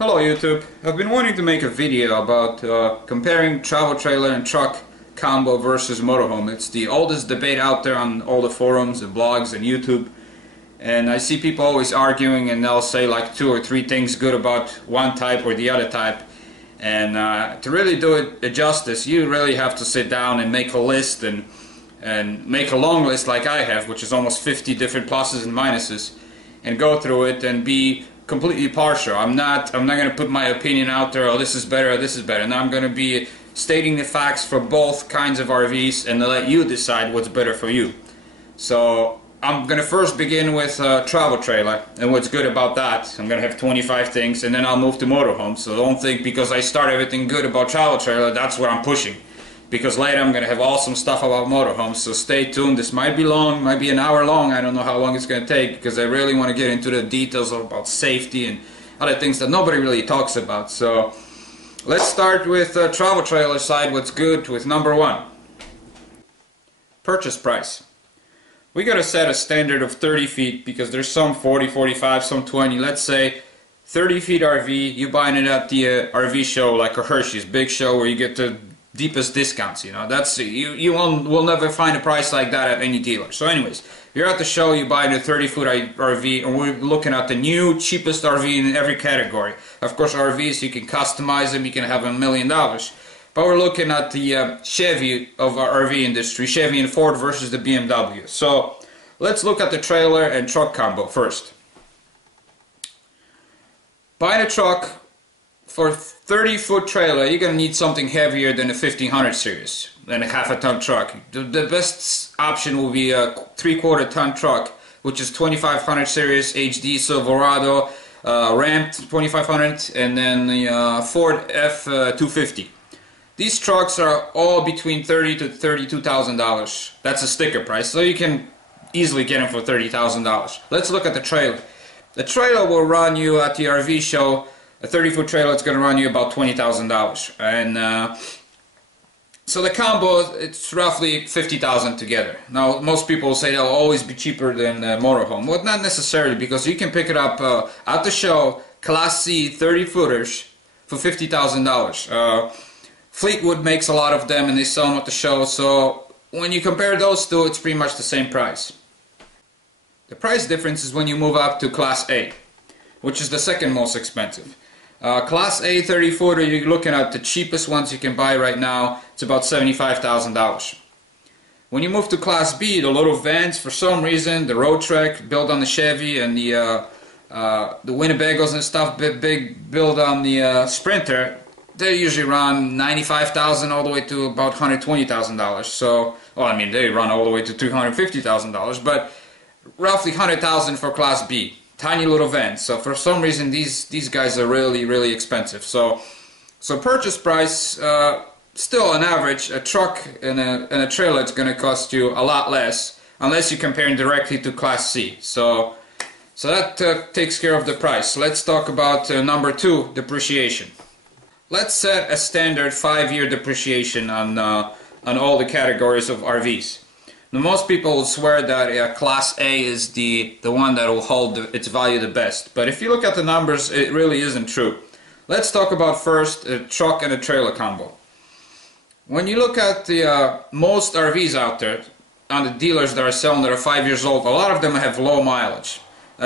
Hello YouTube. I've been wanting to make a video about comparing travel trailer and truck combo versus motorhome. It's the oldest debate out there on all the forums and blogs and YouTube, and I see people always arguing, and they'll say like 2 or 3 things good about one type or the other type. And to really do it justice, you really have to sit down and make a list and make a long list like I have, which is almost 50 different pluses and minuses, and go through it and be completely partial. I'm not going to put my opinion out there, oh this is better or this is better. Now I'm going to be stating the facts for both kinds of RVs and let you decide what's better for you. So I'm going to first begin with travel trailer and what's good about that. I'm going to have 25 things, and then I'll move to motorhome. So don't think because I start everything good about travel trailer that's what I'm pushing, because later I'm going to have awesome stuff about motorhomes. So stay tuned. This might be long, might be an hour long. I don't know how long it's going to take, because I really want to get into the details about safety and other things that nobody really talks about. So let's start with travel trailer side. What's good with number 1? Purchase price. We got to set a standard of 30 feet because there's some 40, 45, some 20. Let's say 30 feet RV, you buying it at the RV show like a Hershey's big show where you get the deepest discounts, you know. That's you will never find a price like that at any dealer. So anyways, you're at the show, you buy a 30-foot RV, and we're looking at the new cheapest RV in every category. Of course, RVs, you can customize them, you can have $1 million. But we're looking at the Chevy of our RV industry, Chevy and Ford versus the BMW. So let's look at the trailer and truck combo first. Buying a truck for 30-foot trailer, you're going to need something heavier than a 1500 series, than a half-a-ton truck. The best option will be a 3/4 ton truck, which is 2500 series HD Silverado, Ram 2500, and then the Ford F250. These trucks are all between $30,000 to $32,000. That's a sticker price, so you can easily get them for $30,000. Let's look at the trailer. The trailer will run you at the RV show. A 30-foot trailer, it's going to run you about $20,000, and so the combo, it's roughly $50,000 together. Now most people will say they'll always be cheaper than motorhome. Well, not necessarily, because you can pick it up at the show, Class C 30-footers for $50,000. Fleetwood makes a lot of them, and they sell them at the show. So when you compare those two, it's pretty much the same price. The price difference is when you move up to Class A, which is the second most expensive. Class A 30-footer, you're looking at the cheapest ones you can buy right now. It's about $75,000. When you move to Class B, the little vans, for some reason, the road track built on the Chevy, and the Winnebagos and stuff big built on the Sprinter, they usually run $95,000 all the way to about $120,000. So, well, I mean, they run all the way to $250,000, but roughly $100,000 for Class B. Tiny little vans. So for some reason these guys are really expensive. So purchase price, still on average, a truck and a trailer is going to cost you a lot less, unless you're comparing directly to Class C. So that takes care of the price. Let's talk about number 2, depreciation. Let's set a standard 5-year depreciation on all the categories of RVs. Now, most people will swear that Class A is the one that will hold its value the best. But if you look at the numbers, it really isn't true. Let's talk about first a truck and a trailer combo. When you look at the most RVs out there, on the dealers that are selling that are 5 years old, a lot of them have low mileage.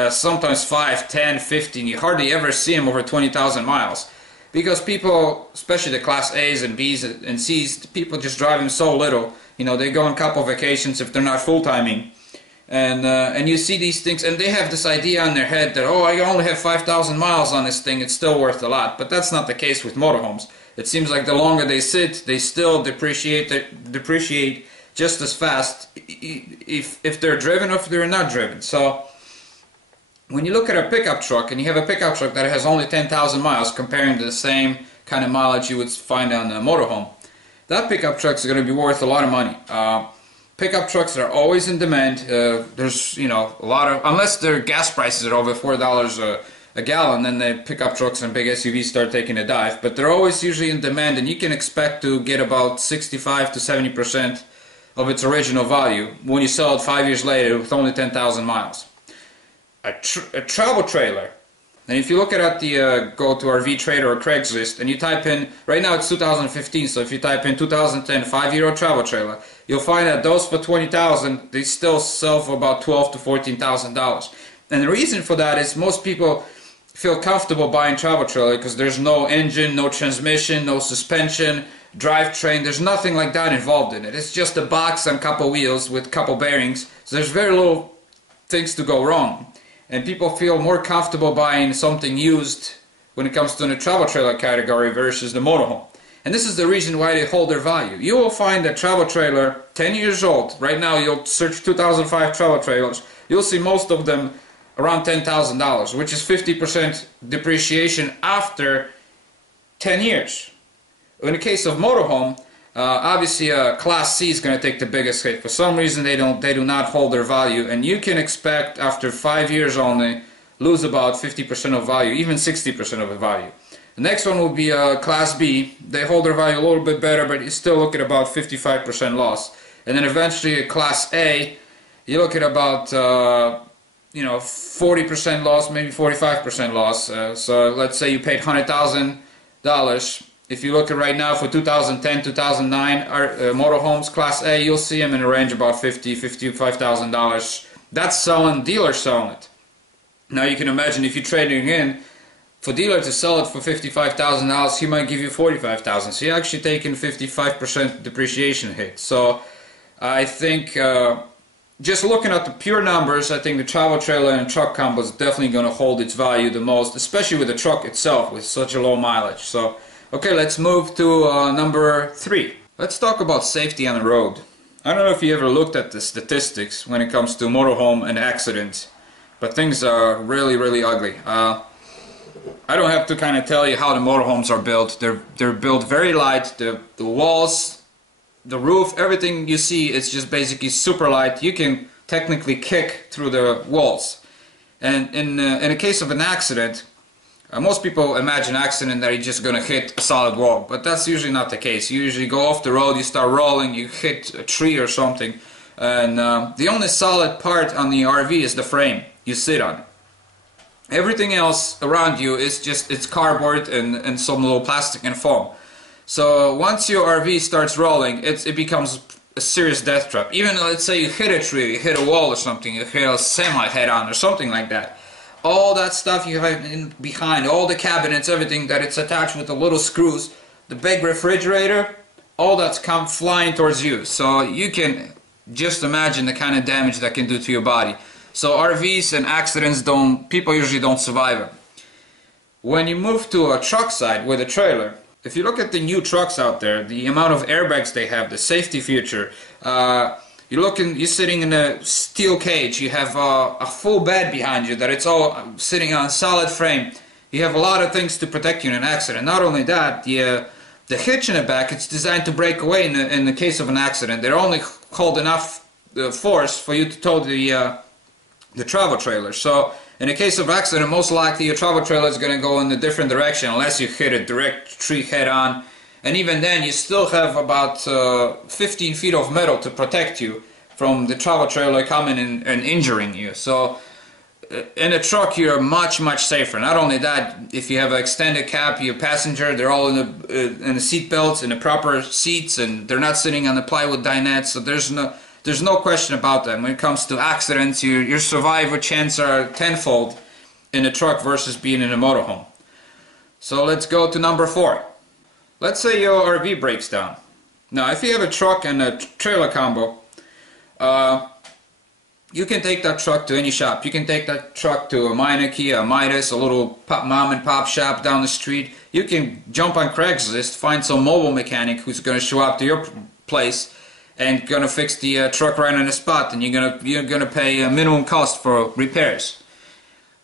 Sometimes 5, 10, 15. You hardly ever see them over 20,000 miles. Because people, especially the Class A's and B's and C's, people just drive them so little. You know, they go on a couple vacations if they're not full-timing, and you see these things, and they have this idea in their head that, oh, I only have 5,000 miles on this thing, it's still worth a lot. But that's not the case with motorhomes. It seems like the longer they sit, they still depreciate just as fast if they're driven or if they're not driven. So when you look at a pickup truck, and you have a pickup truck that has only 10,000 miles comparing to the same kind of mileage you would find on a motorhome, that pickup truck is going to be worth a lot of money. Pickup trucks are always in demand. There's, you know, a lot of, unless their gas prices are over $4 a gallon, then the pickup trucks and big SUVs start taking a dive. But they're always usually in demand, and you can expect to get about 65 to 70% of its original value when you sell it 5 years later with only 10,000 miles. A travel trailer And if you look at the go to RV Trader or Craigslist and you type in, right now it's 2015, so if you type in 2010 5-year-old travel trailer, you'll find that those for $20,000 they still sell for about $12,000 to $14,000. And the reason for that is most people feel comfortable buying travel trailer because there's no engine, no transmission, no suspension, drivetrain. There's nothing like that involved in it. It's just a box and a couple wheels with a couple bearings. So there's very little things to go wrong. And people feel more comfortable buying something used when it comes to the travel trailer category versus the motorhome. And this is the reason why they hold their value. You will find a travel trailer 10 years old. Right now you'll search 2005 travel trailers. You'll see most of them around $10,000, which is 50% depreciation after 10 years. In the case of motorhome, obviously Class C is going to take the biggest hit. For some reason they do not hold their value, and you can expect after 5 years only lose about 50% of value, even 60% of the value. The next one will be Class B. They hold their value a little bit better, but you still look at about 55% loss. And then eventually Class A, you look at about 40% loss, maybe 45% loss. So let's say you paid $100,000. If you look at right now for 2010, 2009 motorhomes Class A, you'll see them in a range about $50,000, $55,000. That's selling, dealer selling it. Now you can imagine if you're trading in, for dealer to sell it for $55,000, he might give you $45,000. So you're actually taking 55% depreciation hit. So I think just looking at the pure numbers, I think the travel trailer and truck combo is definitely going to hold its value the most, especially with the truck itself with such a low mileage. So, okay, let's move to number 3. Let's talk about safety on the road. I don't know if you ever looked at the statistics when it comes to motorhome and accidents, but things are really, really ugly. I don't have to kind of tell you how the motorhomes are built. They're built very light. The walls, the roof, everything you see is just basically super light. You can technically kick through the walls. And in a case of an accident, most people imagine accident that you're just going to hit a solid wall, but that's usually not the case. You usually go off the road, you start rolling, you hit a tree or something, and the only solid part on the RV is the frame you sit on. Everything else around you is just, it's cardboard and some little plastic and foam. So once your RV starts rolling, it becomes a serious death trap. Even let's say you hit a tree, you hit a wall or something, you hit a semi head on or something like that. All that stuff you have in behind, all the cabinets, everything that it's attached with the little screws, the big refrigerator, all that's come flying towards you. So you can just imagine the kind of damage that can do to your body. So RVs and accidents people usually don't survive them. When you move to a truck side with a trailer, if you look at the new trucks out there, the amount of airbags they have, the safety feature, you're sitting in a steel cage, you have a full bed behind you that it's all sitting on a solid frame. You have a lot of things to protect you in an accident. Not only that, the hitch in the back, it's designed to break away in the case of an accident. They're only hold enough force for you to tow the travel trailer. So in a case of accident, most likely your travel trailer is going to go in a different direction unless you hit a direct tree head on. And even then, you still have about 15 feet of metal to protect you from the travel trailer coming and injuring you. So in a truck, you're much, much safer. Not only that, if you have an extended cab, your passenger, they're all in the seat belts, in the proper seats, and they're not sitting on the plywood dinette. So there's no question about that. When it comes to accidents, your survival chances are tenfold in a truck versus being in a motorhome. So let's go to number 4. Let's say your RV breaks down. Now, if you have a truck and a trailer combo, you can take that truck to any shop. You can take that truck to a Meineke, a Midas, a little mom and pop shop down the street. You can jump on Craigslist, find some mobile mechanic who's going to show up to your place and gonna fix the truck right on the spot, and you're gonna pay a minimum cost for repairs.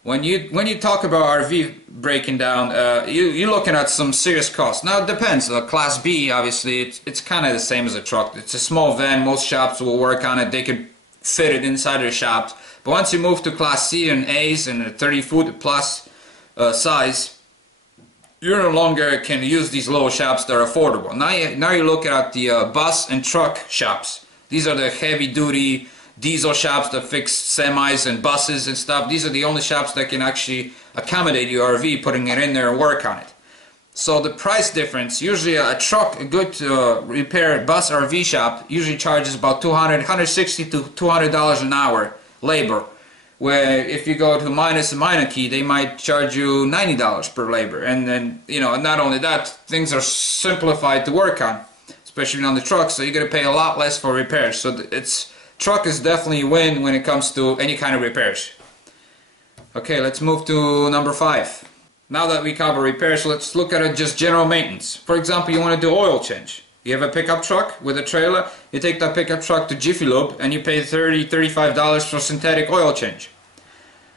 When you talk about RV breaking down, you're looking at some serious costs. Now it depends. Class B, obviously, it's kind of the same as a truck. It's a small van. Most shops will work on it. They could fit it inside their shops. But once you move to Class C and A's and a 30-foot plus size, you no longer can use these little shops that are affordable. Now you're looking at the bus and truck shops. These are the heavy-duty diesel shops that fix semis and buses and stuff. These are the only shops that can actually accommodate your RV, putting it in there and work on it. So the price difference, usually a truck, a good repair bus RV shop usually charges about $160 to $200 an hour labor. Where if you go to minus and minor key, they might charge you $90 per labor. And then, you know, not only that, things are simplified to work on, especially on the truck, so you're going to pay a lot less for repairs. So truck is definitely a win when it comes to any kind of repairs. Okay, let's move to number 5. Now that we cover repairs, let's look at just general maintenance. For example, you want to do oil change. You have a pickup truck with a trailer, you take that pickup truck to Jiffy Lube and you pay $30, $35 for synthetic oil change.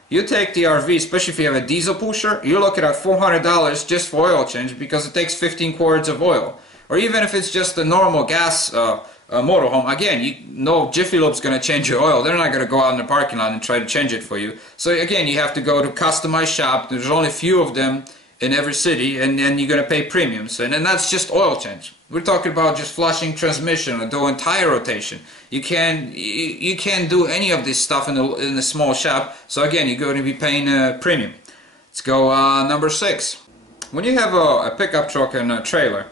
You take the RV, especially if you have a diesel pusher, you're looking at $400 just for oil change because it takes 15 quarts of oil. Or even if it's just a normal gas motorhome, again, you know Jiffy Lube's going to change your oil. They're not going to go out in the parking lot and try to change it for you. So again, you have to go to customized shop. There's only a few of them in every city, and then you're going to pay premiums. And then that's just oil change. We're talking about just flushing transmission or doing tire rotation. You can't do any of this stuff in a small shop. So again, you're going to be paying a premium. Let's go number 6. When you have a pickup truck and a trailer,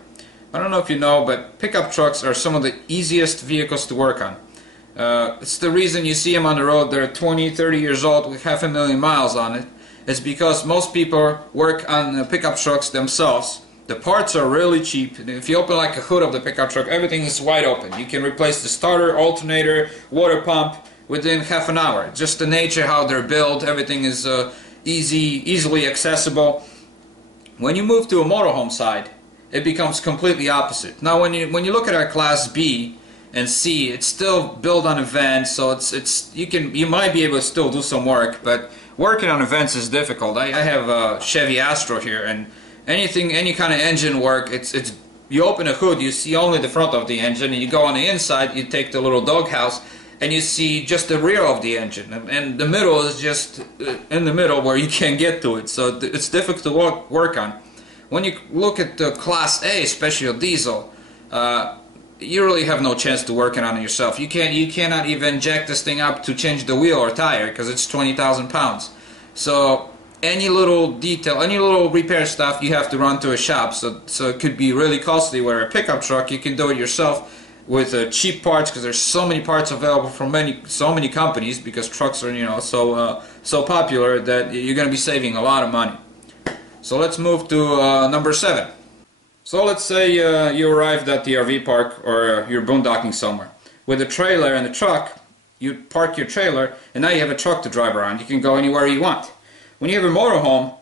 I don't know if you know, but pickup trucks are some of the easiest vehicles to work on. It's the reason you see them on the road. They're 20, 30 years old with 500,000 miles on it. It's because most people work on pickup trucks themselves. The parts are really cheap. If you open like a hood of the pickup truck, everything is wide open. You can replace the starter, alternator, water pump within half an hour. Just the nature how they're built, everything is easily accessible. When you move to a motorhome side, it becomes completely opposite. Now when you look at our Class B and C, it's still built on a van, so you might be able to still do some work, but working on events is difficult. I have a Chevy Astro here, and any kind of engine work, you open a hood, you see only the front of the engine, and you go on the inside, you take the little doghouse, and you see just the rear of the engine, and the middle is just in the middle where you can't get to it, so it's difficult to work on. When you look at the Class A, especially a diesel, you really have no chance to work it on it yourself. You cannot even jack this thing up to change the wheel or tire because it's 20,000 pounds. So any little detail, any little repair stuff, you have to run to a shop. So it could be really costly. Where a pickup truck, you can do it yourself with cheap parts because there's so many parts available from so many companies because trucks are so popular that you're going to be saving a lot of money. So let's move to number 7. So let's say you arrived at the RV park or you're boondocking somewhere. With a trailer and a truck, you park your trailer and now you have a truck to drive around. You can go anywhere you want. When you have a motorhome,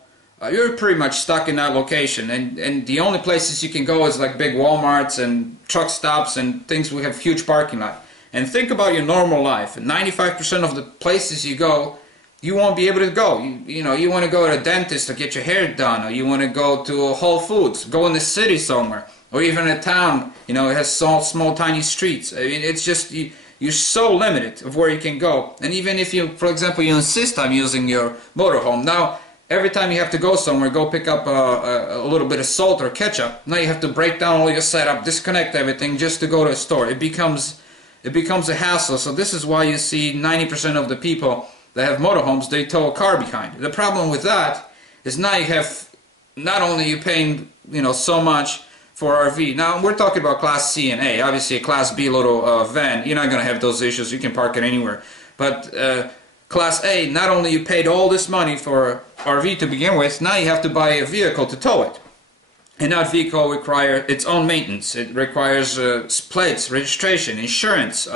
you're pretty much stuck in that location, and the only places you can go is like big Walmarts and truck stops and things we have huge parking lot. And think about your normal life. 95% of the places you go, you won't be able to go. You want to go to a dentist to get your hair done, or you want to go to a Whole Foods, go in the city somewhere, or even a town, it has small tiny streets. I mean, it's just, you're so limited of where you can go. And even if you, for example, you insist on using your motorhome, now every time you have to go somewhere, go pick up a little bit of salt or ketchup, now you have to break down all your setup, disconnect everything just to go to a store. It becomes a hassle. So this is why you see 90% of the people that have motorhomes, they tow a car behind. The problem with that is now you have, not only you paying so much for RV. Now we're talking about Class C and A. Obviously a Class B little van, you're not going to have those issues. You can park it anywhere. But Class A, not only you paid all this money for RV to begin with, now you have to buy a vehicle to tow it. And that vehicle requires its own maintenance. It requires plates, registration, insurance.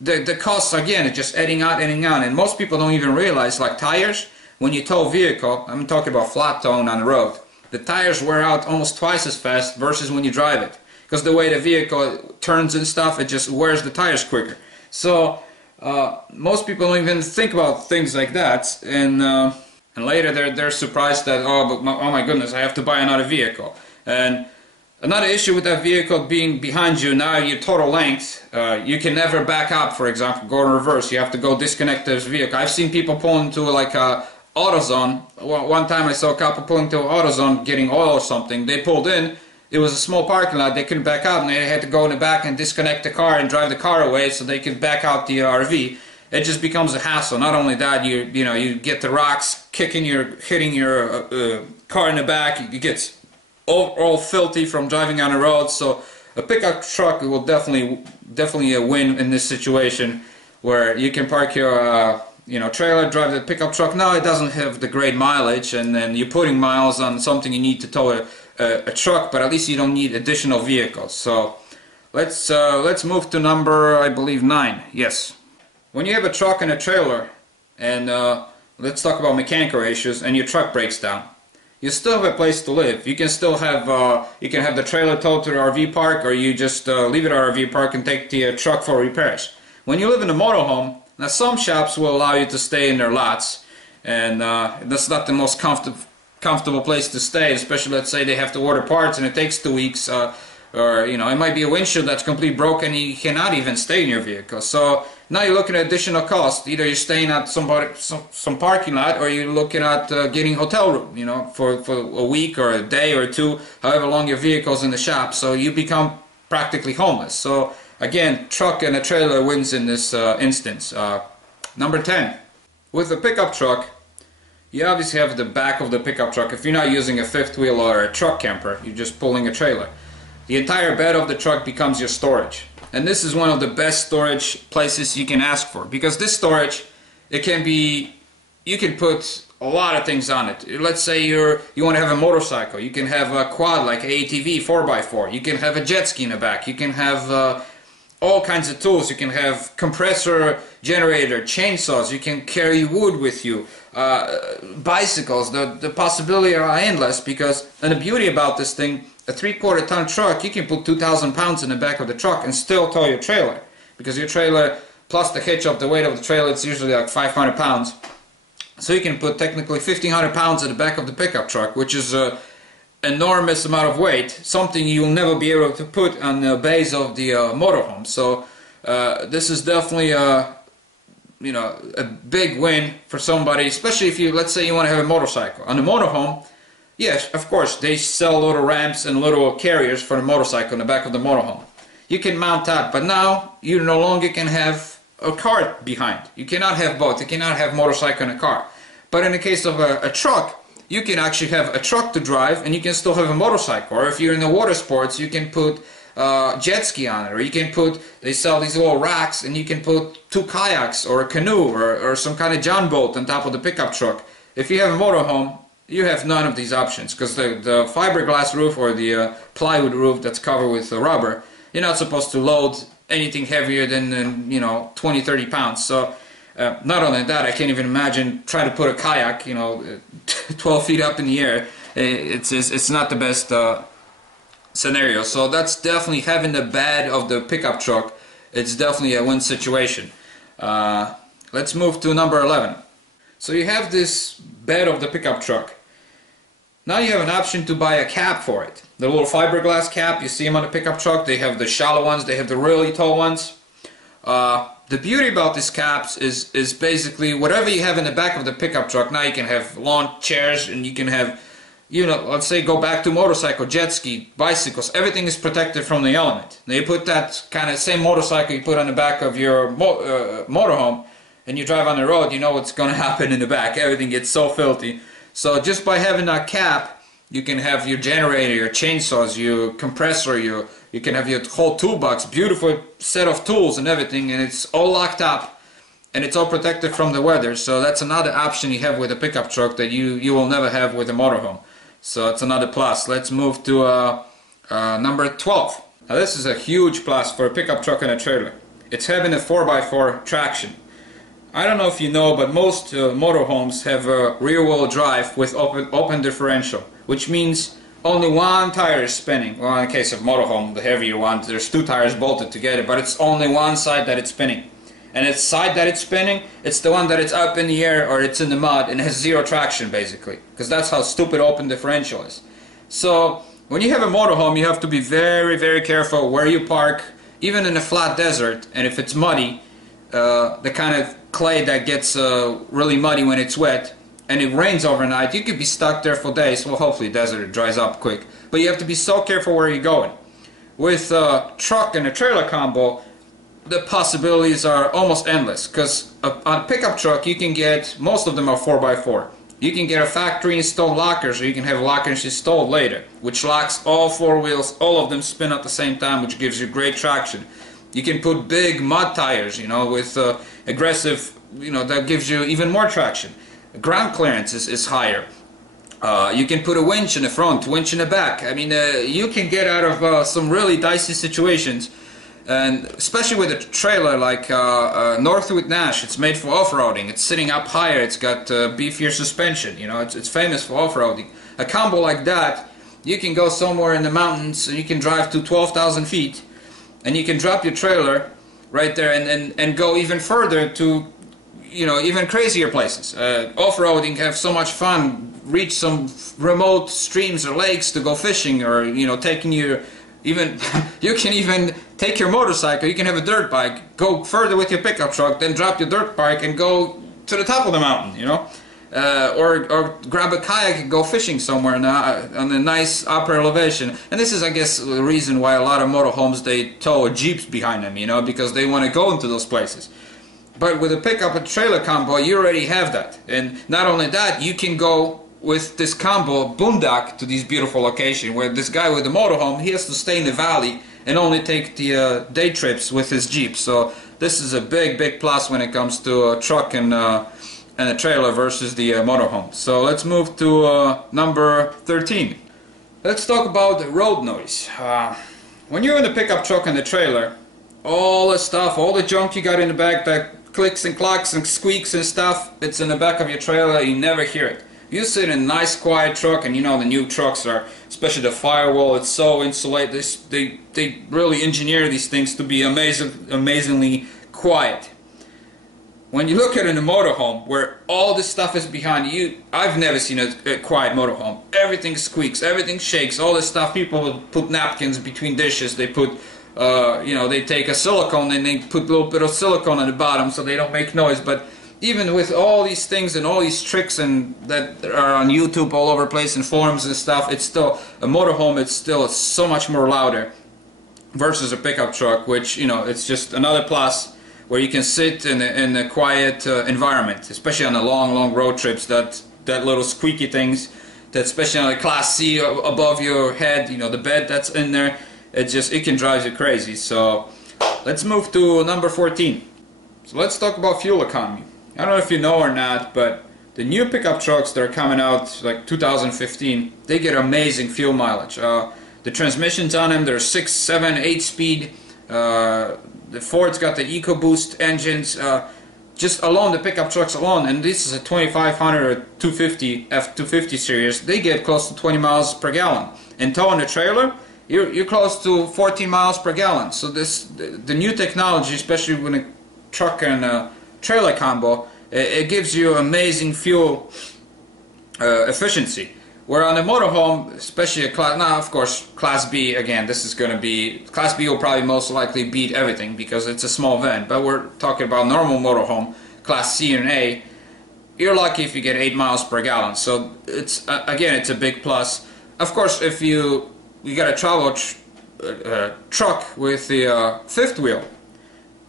The costs, again, are just adding on. And most people don't even realize, like tires, when you tow a vehicle, I'm talking about flat towing on the road, the tires wear out almost twice as fast versus when you drive it. Because the way the vehicle turns and stuff, it just wears the tires quicker. So most people don't even think about things like that. And later they're surprised that, oh my goodness, I have to buy another vehicle. And another issue with that vehicle being behind you, now your total length, you can never back up, for example, go in reverse. You have to go disconnect this vehicle. I've seen people pull into like a AutoZone. One time I saw a couple pull into AutoZone getting oil or something. They pulled in, it was a small parking lot, they couldn't back out, and they had to go in the back and disconnect the car and drive the car away so they could back out the RV. It just becomes a hassle. Not only that, you get the rocks hitting your car in the back. It gets all filthy from driving on the road. So a pickup truck will definitely win in this situation, where you can park your trailer, drive the pickup truck. Now it doesn't have the great mileage, and then you're putting miles on something you need to tow a truck, but at least you don't need additional vehicles. So let's move to number, I believe, 9. Yes. When you have a truck and a trailer, and let's talk about mechanical issues, and your truck breaks down, you still have a place to live. You can still have the trailer towed to the RV park, or you just leave it at the RV park and take the truck for repairs. When you live in a motorhome, now some shops will allow you to stay in their lots, and that's not the most comfortable place to stay, especially let's say they have to order parts and it takes 2 weeks, or it might be a windshield that's completely broken and you cannot even stay in your vehicle. So now you're looking at additional cost. Either you're staying at some parking lot, or you're looking at getting hotel room, for a week or a day or 2, however long your vehicle's in the shop. So you become practically homeless. So again, truck and a trailer wins in this instance. Number 10. With a pickup truck, you obviously have the back of the pickup truck. If you're not using a fifth wheel or a truck camper, you're just pulling a trailer. The entire bed of the truck becomes your storage. And this is one of the best storage places you can ask for, because this storage, you can put a lot of things on it. Let's say you want to have a motorcycle. You can have a quad like an ATV 4x4. You can have a jet ski in the back. You can have all kinds of tools. You can have compressor, generator, chainsaws. You can carry wood with you. Bicycles. The possibilities are endless, because, and the beauty about this thing, a 3/4 ton truck, you can put 2,000 pounds in the back of the truck and still tow your trailer, because your trailer plus the hitch of the weight of the trailer, it's usually like 500 pounds. So you can put technically 1,500 pounds at the back of the pickup truck, which is an enormous amount of weight, something you'll never be able to put on the base of the motorhome. So this is definitely a big win for somebody, especially if let's say you want to have a motorcycle. On the motorhome, yes, of course, they sell little ramps and little carriers for the motorcycle in the back of the motorhome. You can mount that, but now you no longer can have a car behind. You cannot have both. You cannot have motorcycle and a car. But in the case of a truck, you can actually have a truck to drive and you can still have a motorcycle. Or if you're in the water sports, you can put jet ski on it, or you can they sell these little racks and you can put 2 kayaks or a canoe or some kind of John boat on top of the pickup truck. If you have a motorhome, you have none of these options, because the fiberglass roof or the plywood roof that's covered with rubber, you're not supposed to load anything heavier than 20-30 pounds. So not only that, I can't even imagine trying to put a kayak 12 feet up in the air. It's not the best scenario. So that's definitely, having the bed of the pickup truck, it's definitely a win situation. Let's move to number 11. So you have this bed of the pickup truck. Now you have an option to buy a cap for it. The little fiberglass cap, you see them on the pickup truck. They have the shallow ones, they have the really tall ones. The beauty about these caps is basically whatever you have in the back of the pickup truck. Now you can have lawn chairs, and you can have, let's say go back to motorcycle, jet ski, bicycles. Everything is protected from the element. Now you put that kind of same motorcycle you put on the back of your motorhome, and you drive on the road, you know what's going to happen in the back. Everything gets so filthy. So just by having that cap, you can have your generator, your chainsaws, your compressor, you can have your whole toolbox, beautiful set of tools and everything, and it's all locked up and it's all protected from the weather. So that's another option you have with a pickup truck that you will never have with a motorhome. So it's another plus. Let's move to number 12. Now this is a huge plus for a pickup truck and a trailer. It's having a 4x4 traction. I don't know if you know, but most motorhomes have a rear-wheel drive with open differential, which means only one tire is spinning. Well, in the case of motorhome, the heavier one, there's 2 tires bolted together, but it's only one side that it's spinning. And its side that it's spinning, it's the one that it's up in the air or it's in the mud and has 0 traction, basically, because that's how stupid open differential is. So when you have a motorhome, you have to be very, very careful where you park, even in a flat desert, and if it's muddy, the kind of clay that gets really muddy when it's wet, and it rains overnight, you could be stuck there for days. Well, hopefully desert dries up quick, but you have to be so careful where you're going. With a truck and a trailer combo, the possibilities are almost endless, because on a pickup truck you can get, most of them are 4x4. You can get a factory installed lockers, or you can have lockers installed later, which locks all four wheels, all of them spin at the same time, which gives you great traction. You can put big mud tires, you know, with aggressive, you know, that gives you even more traction. Ground clearance is higher. You can put a winch in the front, winch in the back. I mean, you can get out of some really dicey situations, and especially with a trailer like Northwood Nash. It's made for off-roading. It's sitting up higher. It's got beefier suspension. You know, it's famous for off-roading. A combo like that, you can go somewhere in the mountains and you can drive to 12,000 feet, and you can drop your trailer right there and go even further to, you know, even crazier places. Off-roading, have so much fun, reach some remote streams or lakes to go fishing, or, you know, taking your, even, you can even take your motorcycle, you can have a dirt bike, go further with your pickup truck, then drop your dirt bike and go to the top of the mountain, you know. Or grab a kayak and go fishing somewhere on a nice upper elevation. And this is, I guess, the reason why a lot of motorhomes, they tow Jeeps behind them, you know, because they want to go into those places. But with a pickup and trailer combo, you already have that. And not only that, you can go with this combo boondock to these beautiful locations, where this guy with the motorhome, he has to stay in the valley and only take the day trips with his Jeep. So this is a big plus when it comes to a truck and a trailer versus the motorhome. So let's move to number 13. Let's talk about the road noise. When you're in the pickup truck and the trailer, all the stuff, all the junk you got in the back that clicks and clacks and squeaks and stuff, it's in the back of your trailer, you never hear it. You sit in a nice quiet truck, and you know the new trucks are, especially the firewall, it's so insulated. They really engineer these things to be amazingly quiet. When you look at it in a motorhome, where all this stuff is behind you, I've never seen a quiet motorhome. Everything squeaks, everything shakes, all this stuff. People put napkins between dishes, they put, you know, they take a silicone and they put a little bit of silicone on the bottom so they don't make noise. But even with all these things and all these tricks and that are on YouTube all over the place and forums and stuff, it's still, a motorhome, it's still so much more louder versus a pickup truck, which, you know, it's just another plus, where you can sit in a quiet environment, especially on the long road trips. That little squeaky things, that especially on the Class C above your head, you know, the bed that's in there, it can drive you crazy. So let's move to number 14. So let's talk about fuel economy. I don't know if you know or not, but the new pickup trucks that are coming out, like 2015, they get amazing fuel mileage. The transmissions on them, they're 6, 7, 8 speed. The Ford's got the EcoBoost engines, just alone, the pickup trucks alone, and this is a 2500 or 250 F250 series, they get close to 20 miles per gallon. And towing a trailer, you're close to 14 miles per gallon. So the new technology, especially when a truck and a trailer combo, it gives you amazing fuel efficiency. Where on a motorhome, especially a class, now of course Class B, again, this is going to be, Class B will probably most likely beat everything because it's a small van, but we're talking about normal motorhome, Class C and A, you're lucky if you get 8 miles per gallon, so it's, again, it's a big plus. Of course, if you got a travel truck with the fifth wheel,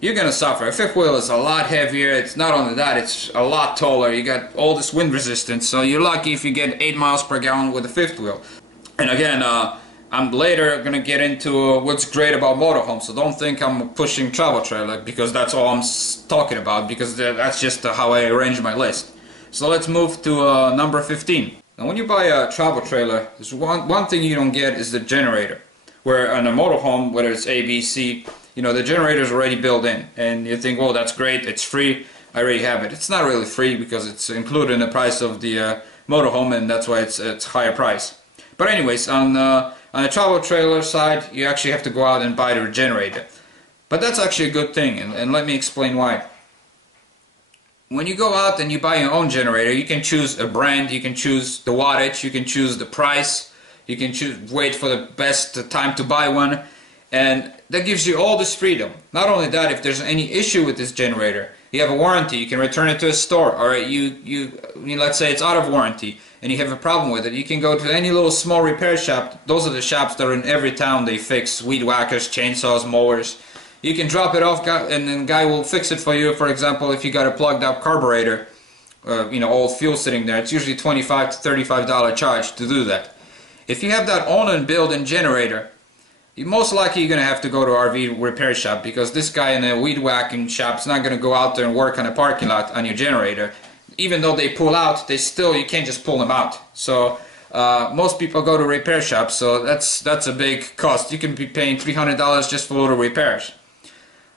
you're going to suffer. A fifth wheel is a lot heavier. It's not only that, it's a lot taller. You got all this wind resistance, so you're lucky if you get 8 miles per gallon with a fifth wheel. And again, I'm later going to get into what's great about motorhomes, so don't think I'm pushing travel trailer, because that's all I'm talking about, because that's just how I arrange my list. So let's move to number 15. Now when you buy a travel trailer, there's one thing you don't get is the generator. Where on a motorhome, whether it's A, B, C, you know, the generator is already built in, and you think, well, that's great, it's free, I already have it. It's not really free because it's included in the price of the motorhome, and that's why it's higher price. But anyways, on the travel trailer side, you actually have to go out and buy the generator. But that's actually a good thing, and let me explain why. When you go out and you buy your own generator, you can choose a brand, you can choose the wattage, you can choose the price, you can wait for the best time to buy one, and that gives you all this freedom. Not only that, if there's any issue with this generator, you have a warranty, you can return it to a store. Or let's say it's out of warranty and you have a problem with it, you can go to any little small repair shop. Those are the shops that are in every town. They fix weed whackers, chainsaws, mowers. You can drop it off and then the guy will fix it for you. For example, if you got a plugged up carburetor, old fuel sitting there, it's usually $25 to $35 charge to do that. If you have that own and built-in generator, you're most likely you're going to have to go to an RV repair shop, because this guy in a weed whacking shop is not going to go out there and work on a parking lot on your generator. Even though they pull out, you can't just pull them out. So most people go to repair shops, so that's a big cost. You can be paying $300 just for little repairs.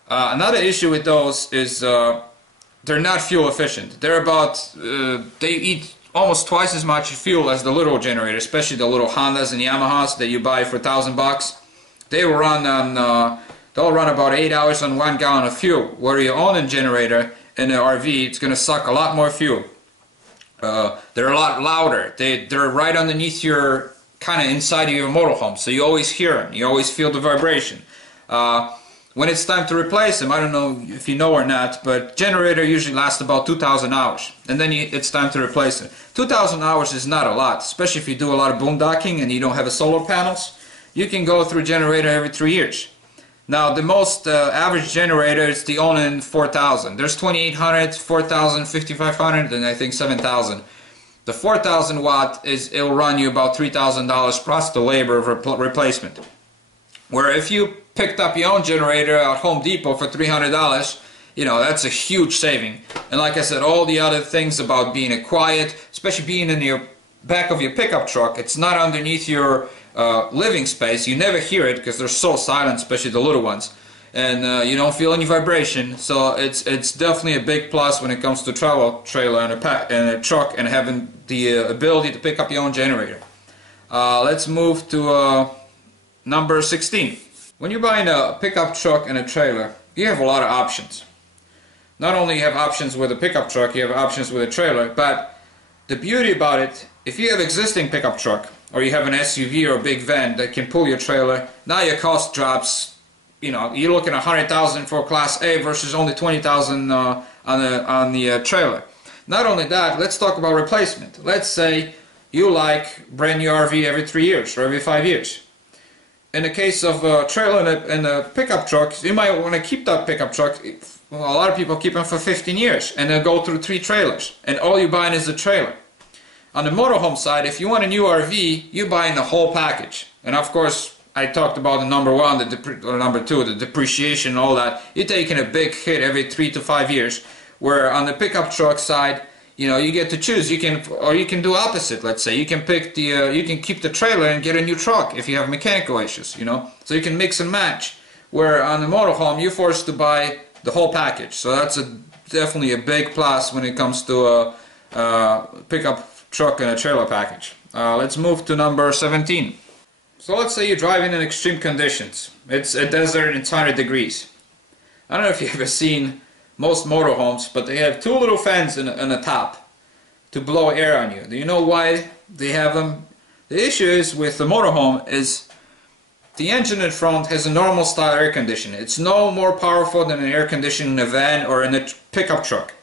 Another issue with those is they're not fuel efficient. They eat almost twice as much fuel as the little generator, especially the little Hondas and Yamahas that you buy for $1,000. They'll run about 8 hours on 1 gallon of fuel. Where your own generator in an RV, it's going to suck a lot more fuel. They're a lot louder. They're right underneath your, kind of inside of your motorhome, so you always hear them. You always feel the vibration. When it's time to replace them, I don't know if you know or not, but generator usually lasts about 2,000 hours, and then it's time to replace it. 2,000 hours is not a lot, especially if you do a lot of boondocking and you don't have a solar panels. You can go through generator every 3 years. Now the most average generator is the Onan 4000. There's 2800, 4000, 5500, and I think 7000. The 4000 watt it'll run you about $3,000 plus the labor of replacement. Where if you picked up your own generator at Home Depot for $300, that's a huge saving. And like I said, all the other things about being quiet, especially being in your back of your pickup truck, it's not underneath your living space. You never hear it because they're so silent, especially the little ones, and you don't feel any vibration. So it's definitely a big plus when it comes to travel trailer and a truck and having the ability to pick up your own generator. Let's move to number 16. When you're buying a pickup truck and a trailer, you have a lot of options. Not only you have options with a pickup truck, you have options with a trailer, but the beauty about it, if you have existing pickup truck, or you have an SUV or a big van that can pull your trailer, now your cost drops. You're looking at $100,000 for Class A versus only $20,000 on the trailer. Not only that, let's talk about replacement. Let's say you like brand new RV every 3 years or every 5 years. In the case of a trailer and a pickup truck, you might want to keep that pickup truck. Well, a lot of people keep them for 15 years and they'll go through 3 trailers, and all you're buying is the trailer. On the motorhome side, if you want a new RV, you're buying the whole package. And of course, I talked about the number 1, or number 2, the depreciation and all that. You're taking a big hit every 3 to 5 years. Where on the pickup truck side, you get to choose. You can do opposite. Let's say you can pick you can keep the trailer and get a new truck if you have mechanical issues. So you can mix and match. Where on the motorhome, you're forced to buy the whole package. So that's definitely a big plus when it comes to a pickup truck and a trailer package. Let's move to number 17. So let's say you're driving in extreme conditions. It's a desert and it's 100 degrees. I don't know if you've ever seen most motorhomes, but they have 2 little fans in the top to blow air on you. Do you know why they have them? The issue is with the motorhome is the engine in front has a normal style air conditioner. It's no more powerful than an air conditioner in a van or in a pickup truck.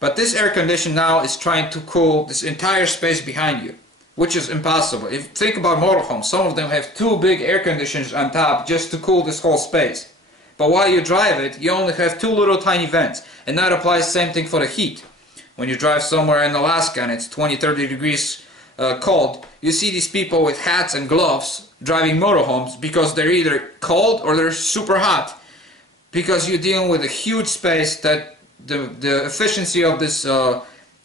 But this air conditioner now is trying to cool this entire space behind you, which is impossible. If you think about motorhomes, some of them have 2 big air conditioners on top just to cool this whole space. But while you drive it, you only have 2 little tiny vents. And that applies same thing for the heat. When you drive somewhere in Alaska and it's 20-30 degrees cold, you see these people with hats and gloves driving motorhomes because they're either cold or they're super hot. Because you're dealing with a huge space that the efficiency of this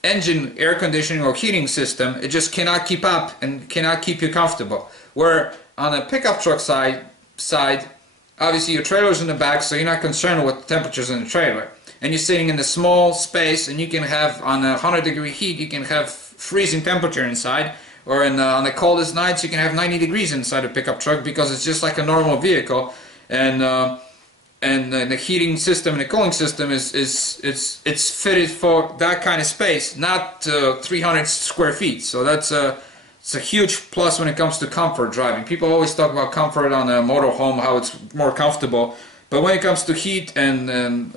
engine air conditioning or heating system, it just cannot keep up and cannot keep you comfortable. Where on a pickup truck side, obviously your trailer's in the back, so you're not concerned with the temperatures in the trailer. And you're sitting in a small space, and you can have, on a 100-degree heat, you can have freezing temperature inside. Or on the coldest nights, you can have 90 degrees inside a pickup truck because it's just like a normal vehicle. And the heating system and the cooling system it's fitted for that kind of space, not 300 square feet. So it's a huge plus when it comes to comfort driving. People always talk about comfort on a motorhome, how it's more comfortable, But when it comes to heat and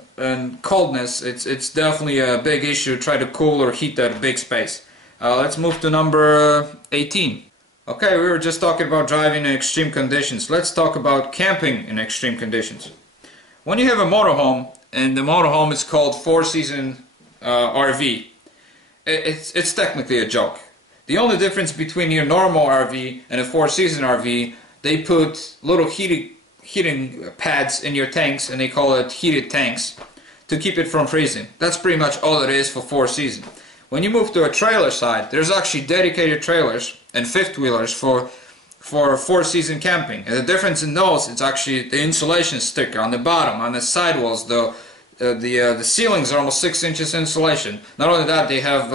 coldness, it's definitely a big issue. Try to cool or heat that big space. Let's move to number 18. Okay, we were just talking about driving in extreme conditions. Let's talk about camping in extreme conditions. When you have a motorhome, and the motorhome is called 4-season RV, it's technically a joke. The only difference between your normal RV and a 4-season RV, they put little heating pads in your tanks, and they call it heated tanks, to keep it from freezing. That's pretty much all it is for 4-season. When you move to a trailer side, there's actually dedicated trailers and fifth wheelers for 4-season camping. And the difference in those, it's actually the insulation sticker on the bottom, on the sidewalls. The ceilings are almost 6 inches insulation. Not only that, they have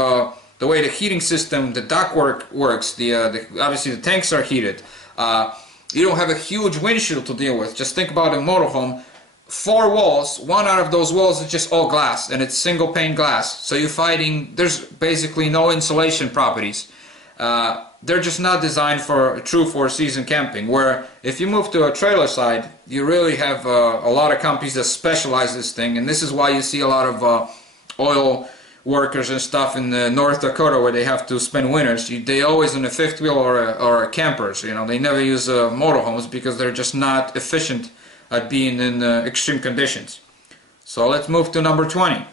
the way the heating system, the ductwork works. Obviously the tanks are heated. You don't have a huge windshield to deal with. Just think about a motorhome. 4 walls, one out of those walls is just all glass, and it's single pane glass. So you're fighting, there's basically no insulation properties. They're just not designed for true 4-season camping, where if you move to a trailer side, you really have a lot of companies that specialize this thing, and this is why you see a lot of oil workers and stuff in North Dakota where they have to spend winters. They always in a fifth wheel or a campers. You know, they never use motorhomes because they're just not efficient at being in extreme conditions. So let's move to number 20.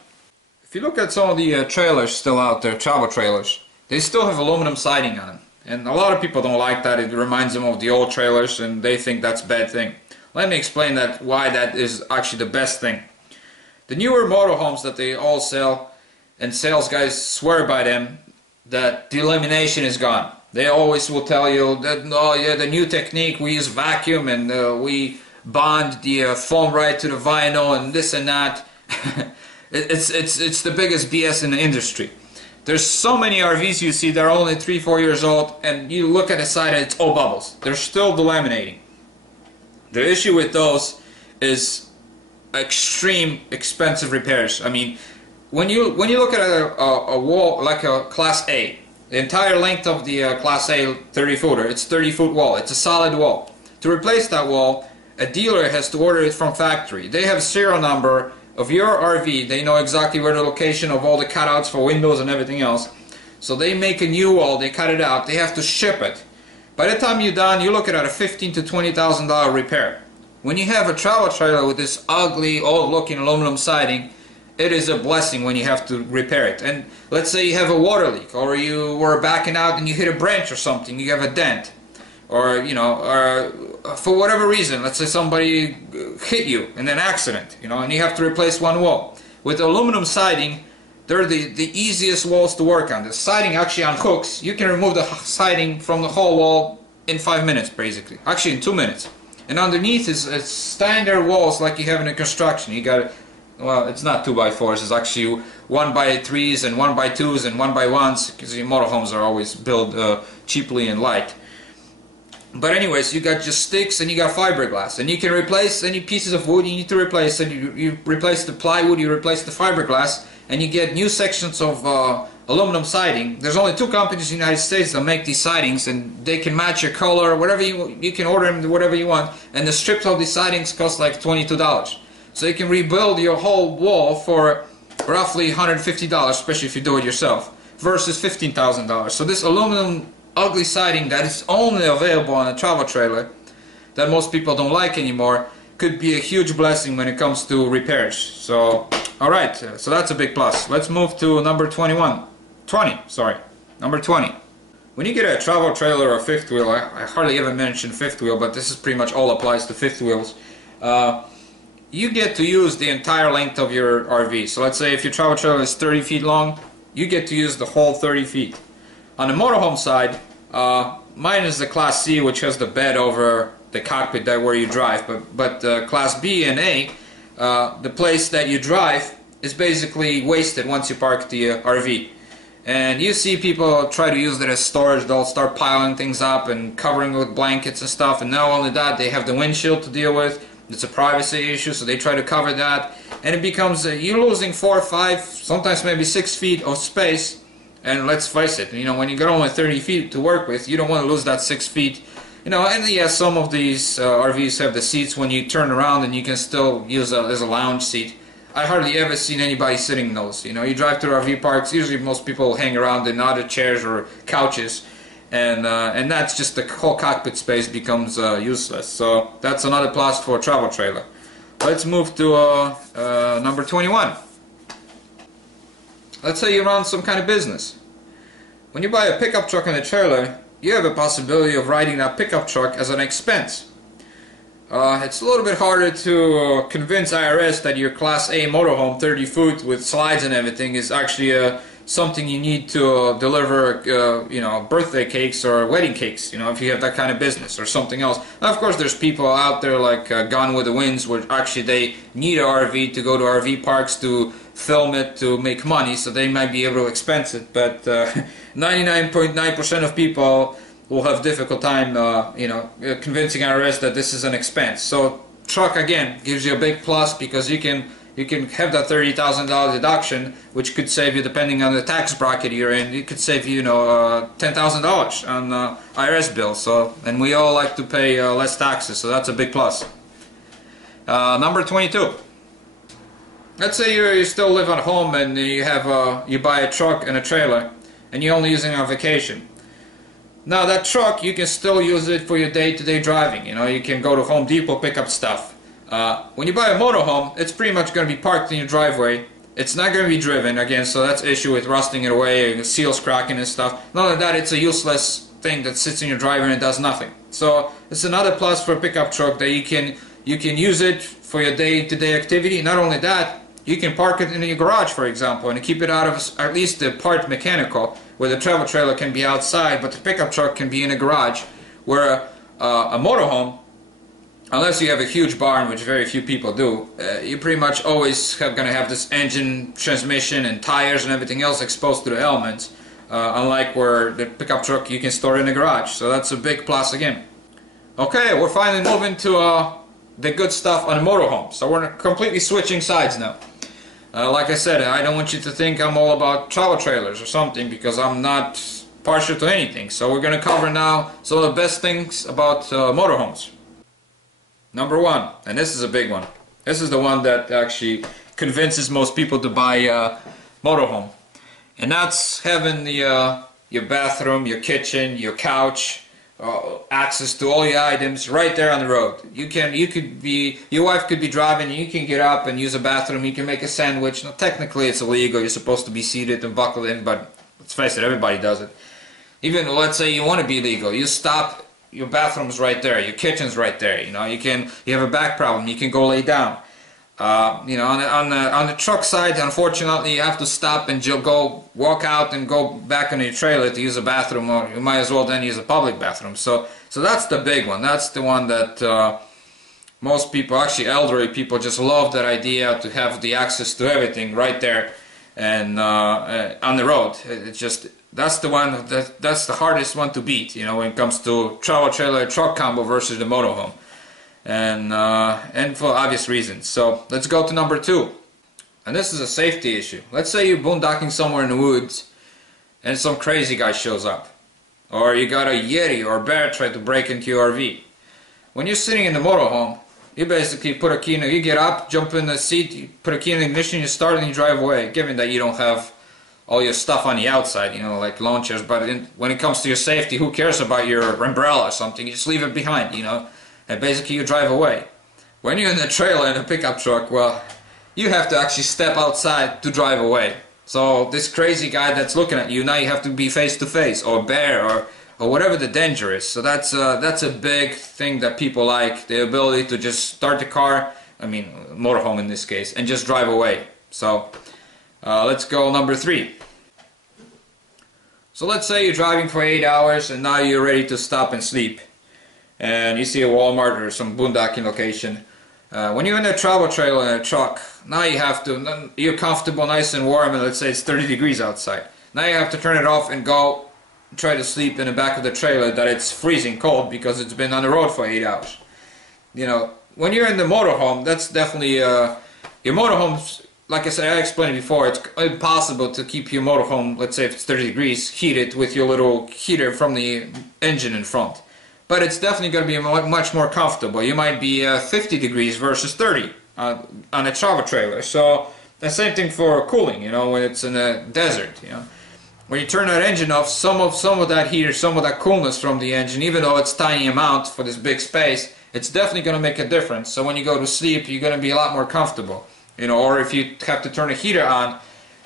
If you look at some of the trailers still out there, travel trailers, they still have aluminum siding on them. And a lot of people don't like that. It reminds them of the old trailers, and they think that's a bad thing. Let me explain why that is actually the best thing. The newer motorhomes that they all sell, and sales guys swear by them, that the lamination is gone. They always will tell you that, oh yeah, the new technique, we use vacuum and we bond the foam right to the vinyl and this and that. It's the biggest BS in the industry. There's so many RVs you see that are only 3-4 years old, and you look at the side and it's all bubbles. They're still delaminating. The issue with those is extreme expensive repairs. I mean, when you look at a wall like a Class A, the entire length of the Class A 30-footer, it's 30-foot wall. It's a solid wall. To replace that wall, a dealer has to order it from factory. They have a serial number of your RV. They know exactly where the location of all the cutouts for windows and everything else. So they make a new wall, they cut it out, they have to ship it. By the time you're done, you're looking at a $15,000 to $20,000 repair. When you have a travel trailer with this ugly, old-looking aluminum siding, it is a blessing when you have to repair it. And let's say you have a water leak, or you were backing out and you hit a branch or something, you have a dent, or you know, or for whatever reason, let's say somebody hit you in an accident, you know, and you have to replace one wall. With aluminum siding, they're the easiest walls to work on. The siding actually on hooks, you can remove the siding from the whole wall in 5 minutes, basically. Actually in 2 minutes. And underneath is standard walls like you have in a construction. You got, well, it's not 2x4s, it's actually 1x3s and 1x2s and 1x1s, because your motorhomes are always built cheaply and light. But anyways, you got just sticks and you got fiberglass, and you can replace any pieces of wood you need to replace, and you replace the plywood, you replace the fiberglass, and you get new sections of aluminum siding. There's only 2 companies in the United States that make these sidings, and they can match your color, whatever you can order them whatever you want, and the strips of these sidings cost like $22. So you can rebuild your whole wall for roughly $150, especially if you do it yourself, versus $15,000. So this aluminum ugly siding that is only available on a travel trailer, that most people don't like anymore, could be a huge blessing when it comes to repairs. So, alright, so that's a big plus. Let's move to number 20. Number 20. When you get a travel trailer or fifth wheel, I hardly ever mention fifth wheel, but this is pretty much all applies to fifth wheels. You get to use the entire length of your RV. So let's say if your travel trailer is 30 feet long, you get to use the whole 30 feet. On the motorhome side, mine is the Class C, which has the bed over the cockpit that where you drive, but Class B and A, the place that you drive is basically wasted once you park the RV. And you see people try to use it as storage. They'll start piling things up and covering it with blankets and stuff, and not only that, they have the windshield to deal with. It's a privacy issue, so they try to cover that, and it becomes you're losing 4 or 5, sometimes maybe 6 feet of space. And let's face it, you know, when you got only 30 feet to work with, you don't want to lose that 6 feet You know, and yeah, some of these RVs have the seats when you turn around and you can still use it as a lounge seat. I hardly ever seen anybody sitting in those. You know, you drive through RV parks, usually most people hang around in other chairs or couches, and that's just the whole cockpit space becomes useless. So that's another plus for a travel trailer. Let's move to number 21. Let's say you run some kind of business. When you buy a pickup truck and a trailer, you have a possibility of riding that pickup truck as an expense. It's a little bit harder to convince IRS that your Class A motorhome 30 foot with slides and everything is actually something you need to deliver, you know, birthday cakes or wedding cakes, you know, if you have that kind of business or something else. Now, of course, there's people out there like Gone with the Winds where actually they need an RV to go to RV parks to film it to make money, so they might be able to expense it, but 99.9% of people will have difficult time, you know, convincing IRS that this is an expense. So truck again gives you a big plus because you can have that $30,000 deduction, which could save you, depending on the tax bracket you're in, it could save you, you know, $10,000 on IRS bill. So, and we all like to pay less taxes, so that's a big plus. Number 22. Let's say you still live at home and you have you buy a truck and a trailer, and you're only using it on vacation. Now that truck, you can still use it for your day-to-day driving. You know, you can go to Home Depot, pick up stuff. When you buy a motorhome, it's pretty much going to be parked in your driveway. It's not going to be driven, again, so that's the issue with rusting it away, and seals cracking and stuff. Not only that, it's a useless thing that sits in your driveway and does nothing. So it's another plus for a pickup truck that you can use it for your day-to-day activity. Not only that, you can park it in your garage, for example, and keep it out of at least the part mechanical, where the travel trailer can be outside, but the pickup truck can be in a garage, where a motorhome, unless you have a huge barn, which very few people do, you pretty much always going to have this engine, transmission, and tires and everything else exposed to the elements, unlike where the pickup truck you can store in the garage. So that's a big plus again. Okay, we're finally moving to the good stuff on a motorhome. So we're completely switching sides now. Like I said, I don't want you to think I'm all about travel trailers or something, because I'm not partial to anything. So we're going to cover now some of the best things about motorhomes. Number 1, and this is a big one. This is the one that actually convinces most people to buy a motorhome. And that's having the, your bathroom, your kitchen, your couch, access to all your items right there on the road. Your wife could be driving and you can get up and use a bathroom, you can make a sandwich. Now technically it's illegal, you're supposed to be seated and buckled in, but let's face it, everybody does it. Even let's say you want to be legal, you stop, your bathroom's right there, your kitchen's right there, you know, you have a back problem, you can go lay down. You know, on the truck side, unfortunately, you have to stop and go walk out and go back on your trailer to use a bathroom, or you might as well then use a public bathroom. So that's the big one. That's the one that most people, actually elderly people, just love that idea to have the access to everything right there and on the road. It's just that's the one that's the hardest one to beat. You know, when it comes to travel trailer truck combo versus the motorhome. And for obvious reasons. So let's go to number 2, and this is a safety issue. Let's say you're boondocking somewhere in the woods and some crazy guy shows up, or you got a Yeti or a bear try to break into your RV. When you're sitting in the motorhome, you basically put a key in, you get up, jump in the seat, you put a key in the ignition, you start and you drive away, given that you don't have all your stuff on the outside, you know, like lawn chairs. But when it comes to your safety, who cares about your umbrella or something? You just leave it behind, you know, and basically you drive away. When you're in the trailer in a pickup truck, well, you have to actually step outside to drive away. So this crazy guy that's looking at you, now you have to be face to face, or bear, or whatever the danger is. So that's a big thing that people like, the ability to just start the car, I mean motorhome in this case, and just drive away. So let's go number 3. So let's say you're driving for 8 hours and now you're ready to stop and sleep, and you see a Walmart or some boondocking location. When you're in a travel trailer in a truck, now you're comfortable, nice and warm, and let's say it's 30 degrees outside. Now you have to turn it off and go try to sleep in the back of the trailer that it's freezing cold because it's been on the road for 8 hours. You know, when you're in the motorhome, that's definitely your motorhome's, like I said, I explained it before, it's impossible to keep your motorhome, let's say if it's 30 degrees, heated with your little heater from the engine in front. but it's definitely going to be much more comfortable. You might be 50 degrees versus 30 on a travel trailer. So the same thing for cooling, you know, when it's in a desert, you know. When you turn that engine off, some of that heat or some of that coolness from the engine, even though it's tiny amount for this big space, it's definitely going to make a difference. So when you go to sleep, you're going to be a lot more comfortable, you know. Or if you have to turn a heater on,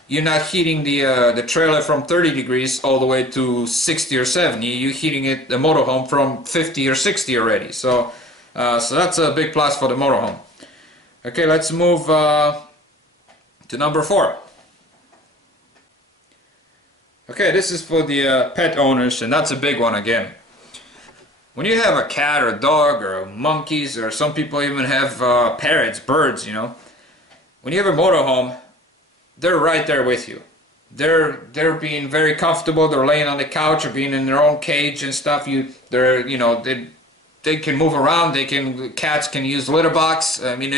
you're not heating the trailer from 30 degrees all the way to 60 or 70. You're heating the motorhome from 50 or 60 already. So that's a big plus for the motorhome. Okay, let's move to number 4. Okay, this is for the pet owners, and that's a big one again. When you have a cat or a dog or monkeys, or some people even have parrots, birds, you know. When you have a motorhome, they're right there with you. They're being very comfortable. They're laying on the couch or being in their own cage and stuff. They can move around. Cats can use litter box. I mean,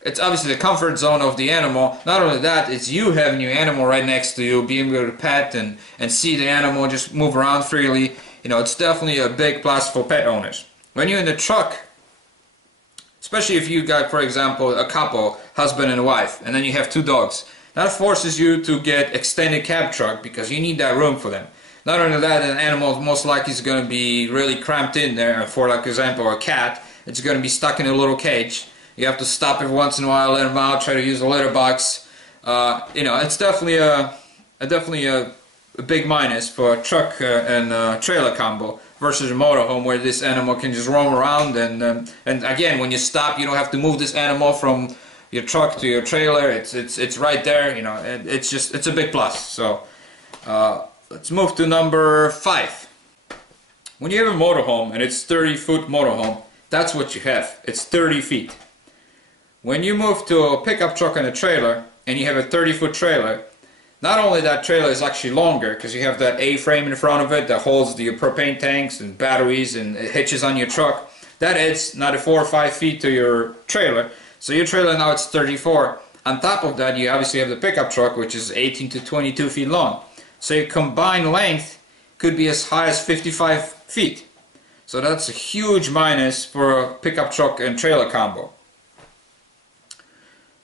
it's obviously the comfort zone of the animal. Not only that, it's you having your animal right next to you, being able to pet and see the animal just move around freely. You know, it's definitely a big plus for pet owners. When you're in the truck, especially if you got, for example, a couple, husband and wife, and then you have 2 dogs, that forces you to get extended cab truck because you need that room for them. Not only that, an animal most likely is going to be really cramped in there. For like example, a cat, it's going to be stuck in a little cage. You have to stop every once in a while, let them out, try to use the litter box. You know, it's definitely a big minus for a truck and trailer combo versus a motorhome where this animal can just roam around and again, when you stop, you don't have to move this animal from your truck to your trailer. It's right there. You know, it's a big plus. So let's move to number 5. When you have a motorhome and it's 30-foot motorhome, that's what you have. It's 30 feet. When you move to a pickup truck and a trailer and you have a 30-foot trailer, not only that trailer is actually longer because you have that A-frame in front of it that holds the propane tanks and batteries and hitches on your truck. That adds another 4 or 5 feet to your trailer. So your trailer now it's 34. On top of that, you obviously have the pickup truck, which is 18 to 22 feet long. So your combined length could be as high as 55 feet. So that's a huge minus for a pickup truck and trailer combo.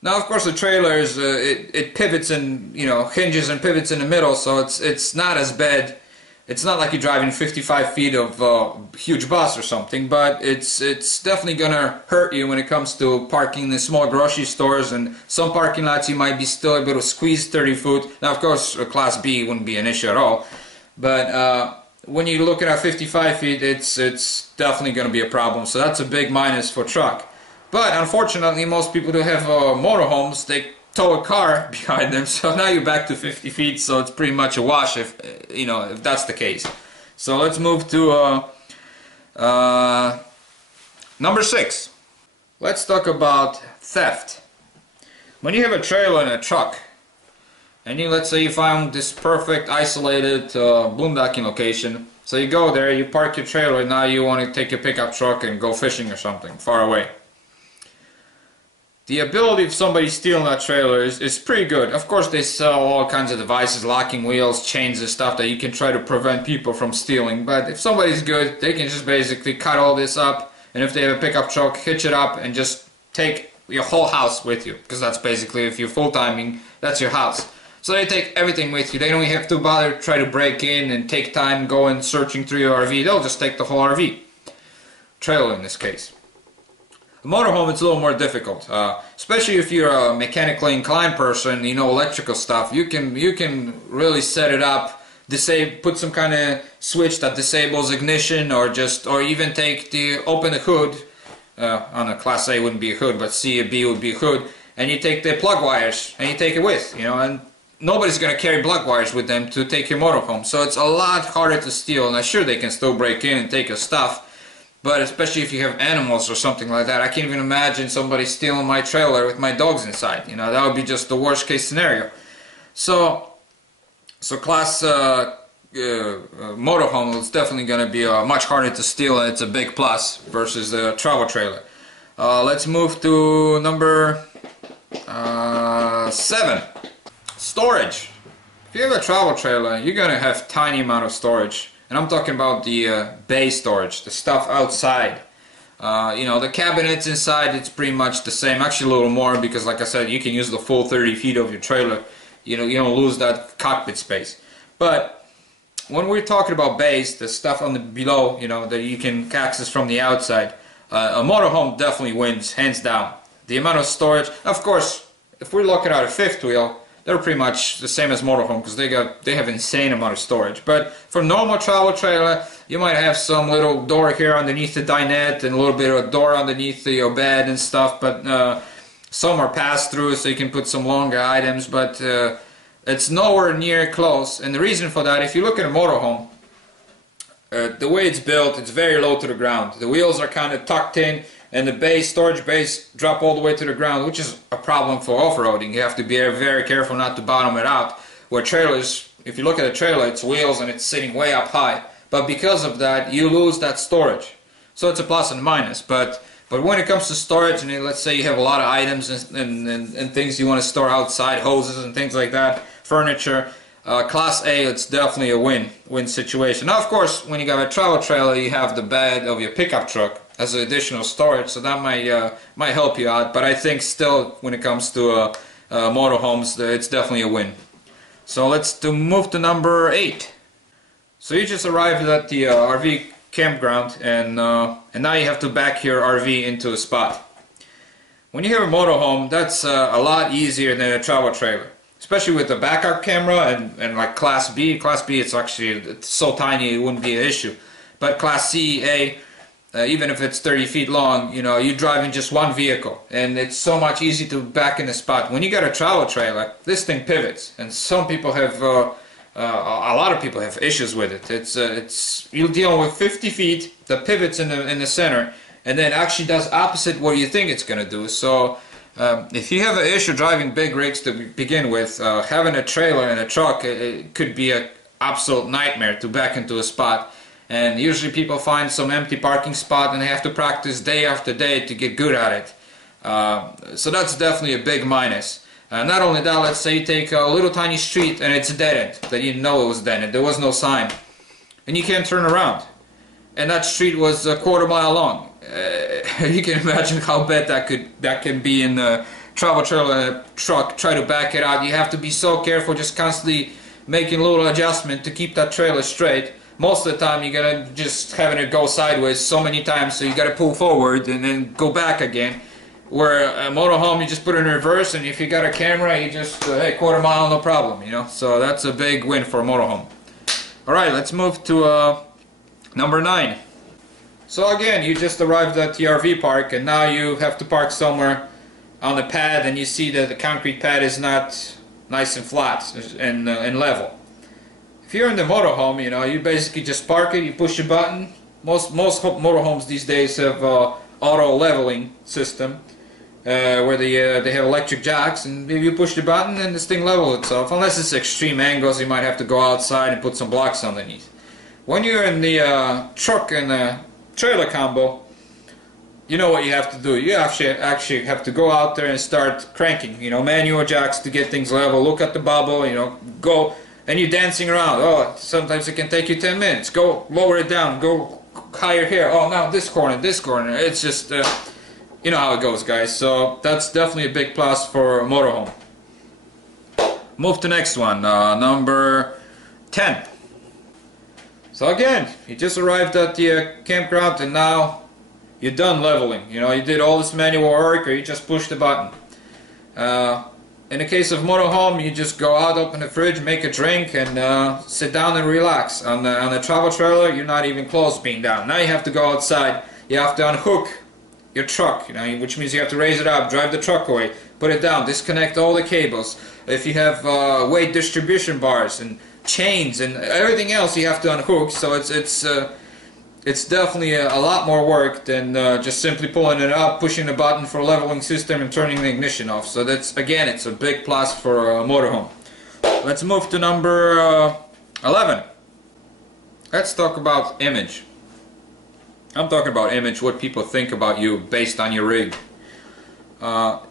Now, of course, the trailer is it pivots and, you know, hinges and pivots in the middle, so it's not as bad. It's not like you're driving 55 feet of huge bus or something, but it's definitely gonna hurt you when it comes to parking in small grocery stores, and some parking lots you might be still able to squeeze 30 foot. Now, of course, a Class B wouldn't be an issue at all, but when you're looking at 55 feet, it's definitely gonna be a problem. So that's a big minus for truck. But unfortunately, most people who have motorhomes, they tow a car behind them, so now you're back to 50 feet, so it's pretty much a wash if that's the case. So let's move to number 6. Let's talk about theft. When you have a trailer and a truck, and let's say you found this perfect isolated boondocking location, so you go there, you park your trailer, and now you want to take your pickup truck and go fishing or something far away. The ability of somebody stealing that trailer is pretty good. Of course, they sell all kinds of devices, locking wheels, chains and stuff that you can try to prevent people from stealing. But if somebody's good, they can just basically cut all this up, and if they have a pickup truck, hitch it up and just take your whole house with you. Because that's basically, if you're full-timing, that's your house. So they take everything with you. They don't even have to bother to try to break in and take time going searching through your RV. They'll just take the whole RV. Trailer in this case. The motorhome, it's a little more difficult, especially if you're a mechanically inclined person, you know, electrical stuff. You can really set it up, put some kind of switch that disables ignition, or even open the hood. On a Class A wouldn't be a hood, but C or B would be a hood, and you take the plug wires and you take it with, you know, and nobody's gonna carry plug wires with them to take your motorhome. So it's a lot harder to steal, and I'm sure they can still break in and take your stuff. But especially if you have animals or something like that, I can't even imagine somebody stealing my trailer with my dogs inside. You know, that would be just the worst case scenario. So Class motorhome is definitely going to be much harder to steal, and it's a big plus versus the travel trailer. Let's move to number 7. Storage. If you have a travel trailer, you're going to have tiny amount of storage. And and I'm talking about the bay storage, the stuff outside. You know, the cabinets inside, it's pretty much the same, actually a little more, because like I said, you can use the full 30 feet of your trailer. You know, you don't lose that cockpit space. But when we're talking about bays, the stuff on the below, you know, that you can access from the outside, a motorhome definitely wins, hands down. The amount of storage, of course, if we're looking at a fifth wheel, they're pretty much the same as motorhome because they have insane amount of storage. But for normal travel trailer, you might have some little door here underneath the dinette and a little bit of a door underneath your bed and stuff. But some are pass through, so you can put some longer items. But it's nowhere near close. And the reason for that, if you look at a motorhome, the way it's built, it's very low to the ground. The wheels are kind of tucked in, and the base, storage base, drop all the way to the ground, which is a problem for off-roading. You have to be very careful not to bottom it out. Where trailers, if you look at a trailer, it's wheels and it's sitting way up high. But because of that, you lose that storage. So it's a plus and a minus. But when it comes to storage, and let's say you have a lot of items and things you want to store outside, hoses and things like that, furniture, Class A, it's definitely a win situation. Now, of course, when you got a travel trailer, you have the bed of your pickup truck as additional storage, so that might help you out. But I think still, when it comes to motorhomes, it's definitely a win. So let's move to number 8. So you just arrived at the RV campground, and now you have to back your RV into a spot. When you have a motorhome, that's a lot easier than a travel trailer, especially with the backup camera and like Class B. Class B, it's so tiny it wouldn't be an issue. But Class C, A, even if it's 30 feet long, you know, you're driving just one vehicle, and it's so much easier to back in a spot. When you got a travel trailer, this thing pivots, and some people have, a lot of people have issues with it. It's you're dealing with 50 feet, the pivots in the center, and then actually does opposite what you think it's gonna do. So if you have an issue driving big rigs to begin with, having a trailer and a truck, it could be an absolute nightmare to back into a spot. And usually people find some empty parking spot and they have to practice day after day to get good at it. So that's definitely a big minus. Not only that, let's say you take a little tiny street and it's a dead end, that you didn't know it was dead end, there was no sign, and you can't turn around, and that street was a quarter mile long. You can imagine how bad that can be in a travel trailer and a truck. Try to back it out, you have to be so careful, just constantly making a little adjustment to keep that trailer straight. Most of the time you're gonna just having it go sideways so many times, so you gotta pull forward and then go back again. Where a motorhome, you just put it in reverse, and if you got a camera, you just hey, quarter mile, no problem, you know. So that's a big win for a motorhome. All right, let's move to number 9. So again, you just arrived at the RV park, and now you have to park somewhere on the pad, and you see that the concrete pad is not nice and flat and level. If you're in the motorhome, you know, you basically just park it, you push a button. Most motorhomes these days have auto leveling system, where they have electric jacks, and if you push the button, then this thing levels itself. Unless it's extreme angles, you might have to go outside and put some blocks underneath. When you're in the truck and the trailer combo, you know what you have to do. You actually have to go out there and start cranking, you know, manual jacks to get things level. Look at the bubble, you know, go. And you're dancing around. Oh, sometimes it can take you 10 minutes. Go lower it down. Go higher here. Oh, now this corner, this corner. It's just, you know how it goes, guys. So that's definitely a big plus for a motorhome. Move to next one, number 10. So again, you just arrived at the campground, and now you're done leveling. You know, you did all this manual work, or you just pushed the button. In the case of motorhome, you just go out, open the fridge, make a drink, and sit down and relax. On the travel trailer, you're not even close to being down. Now you have to go outside. You have to unhook your truck, you know, which means you have to raise it up, drive the truck away, put it down, disconnect all the cables. If you have weight distribution bars and chains and everything else, you have to unhook. So it's definitely a lot more work than just simply pulling it up, pushing the button for a leveling system, and turning the ignition off. So that's, again, it's a big plus for a motorhome. Let's move to number 11. Let's talk about image. I'm talking about image, what people think about you based on your rig.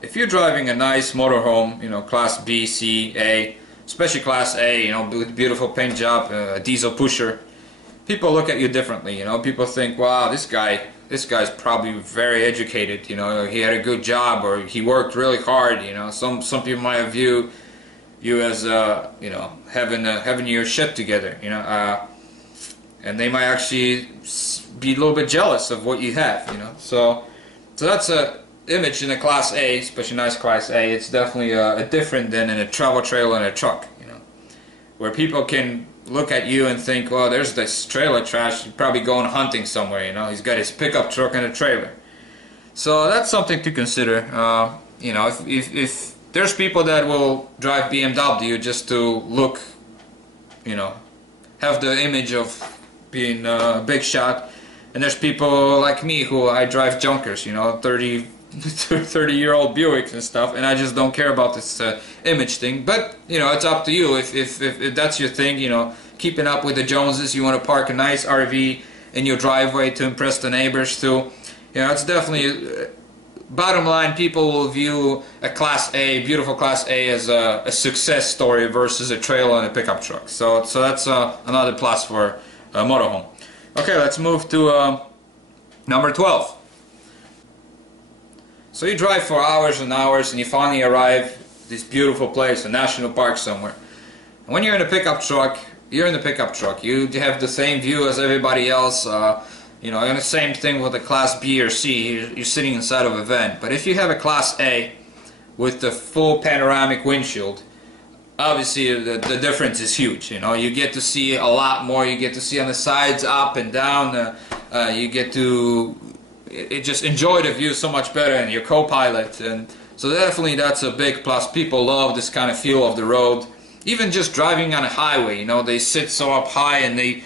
If you're driving a nice motorhome, you know, Class B, C, A, especially Class A, you know, with beautiful paint job, a diesel pusher, people look at you differently. You know, people think, wow, this guy's probably very educated. You know, he had a good job or he worked really hard. You know, some people might view you as you know, having your shit together. You know, and they might actually be a little bit jealous of what you have. You know, so that's a image in a Class A, especially nice Class A. It's definitely different than in a travel trailer and a truck. You know, where people can look at you and think, well, there's this trailer trash, he's probably going hunting somewhere, you know, he's got his pickup truck and a trailer. So that's something to consider. You know, if there's people that will drive BMW just to look, you know, have the image of being a big shot, and there's people like me who I drive junkers, you know, 30-year-old Buicks and stuff, and I just don't care about this image thing. But you know, it's up to you. If that's your thing, you know, keeping up with the Joneses, you want to park a nice RV in your driveway to impress the neighbors too. You know, it's definitely bottom line. People will view a Class A, beautiful Class A, as a success story versus a trailer and a pickup truck. So that's another plus for a motorhome. Okay, let's move to number 12. So you drive for hours and hours and you finally arrive at this beautiful place, a national park somewhere. And when you're in a pickup truck, you're in the pickup truck. You have the same view as everybody else. You know, and the same thing with a Class B or C. You're sitting inside of a van. But if you have a Class A with the full panoramic windshield, obviously the difference is huge. You know, you get to see a lot more. You get to see on the sides, up and down. You get to just enjoy the view so much better, and your co-pilot, and so definitely that's a big plus. People love this kind of feel of the road. Even just driving on a highway, you know, they sit so up high and the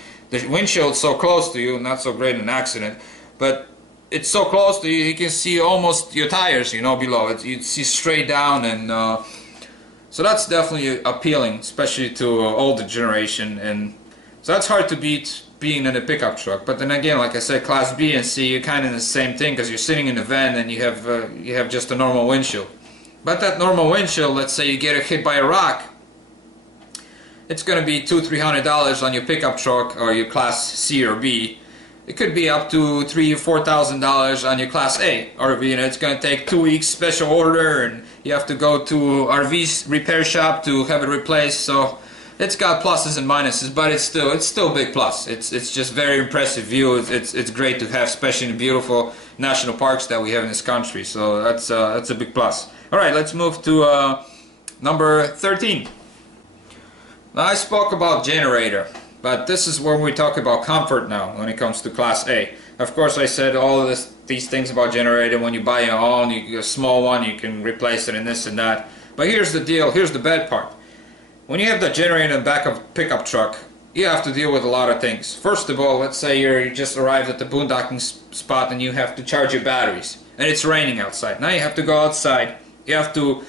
windshield's so close to you, not so great in an accident, but it's so close to you, you can see almost your tires, you know, below it. You see straight down, and so that's definitely appealing, especially to older generation, and so that's hard to beat being in a pickup truck. But then again, like I said, Class B and C, you're kind of in the same thing because you're sitting in a van and you have just a normal windshield. But that normal windshield, let's say you get hit by a rock, it's going to be $200–300 on your pickup truck or your Class C or B. It could be up to $3,000–4,000 on your Class A RV, and it's going to take 2 weeks special order, and you have to go to RV repair shop to have it replaced. So it's got pluses and minuses, but it's still a big plus. It's just very impressive view. It's great to have, especially in the beautiful national parks that we have in this country. So that's a big plus. All right, let's move to number 13. Now, I spoke about generator, but this is where we talk about comfort now when it comes to Class A. Of course, I said all of these things about generator. When you buy your own, a small one, you can replace it and this and that. But here's the deal. Here's the bad part. When you have the generator in the back of a pickup truck, you have to deal with a lot of things. First of all, let's say you just arrived at the boondocking spot and you have to charge your batteries, and it's raining outside. Now you have to go outside. You have to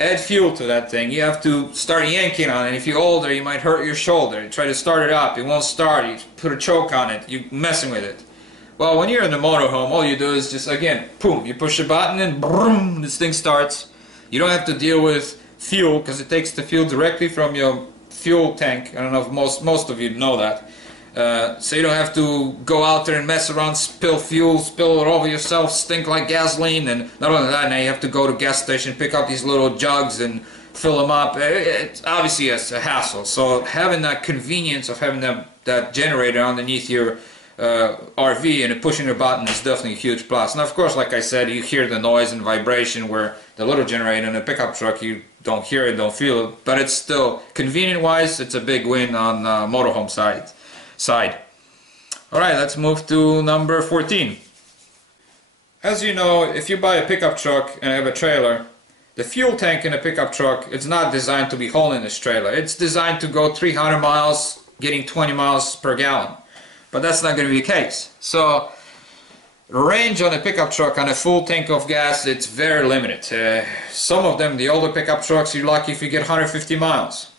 add fuel to that thing. You have to start yanking on it. If you're older, you might hurt your shoulder. You try to start it up, it won't start. You put a choke on it, you're messing with it. Well, when you're in the motorhome, all you do is just, again, boom, you push a button and boom, this thing starts. You don't have to deal with fuel because it takes the fuel directly from your fuel tank. I don't know if most of you know that. So you don't have to go out there and mess around, spill fuel, spill it over yourself, stink like gasoline. And not only that, now you have to go to gas station, pick up these little jugs and fill them up. It's obviously a hassle. So having that convenience of having that generator underneath your RV and pushing a button is definitely a huge plus. And of course, like I said, you hear the noise and vibration, where the little generator in a pickup truck, you don't hear it, don't feel it, but it's still, convenient wise, it's a big win on motorhome side. Alright, let's move to number 14. As you know, if you buy a pickup truck and have a trailer, the fuel tank in a pickup truck, it's not designed to be hauling this trailer. It's designed to go 300 miles, getting 20 miles per gallon. But that's not going to be the case. So the range on a pickup truck on a full tank of gas, it's very limited. Some of them, the older pickup trucks, you're lucky if you get 150 miles.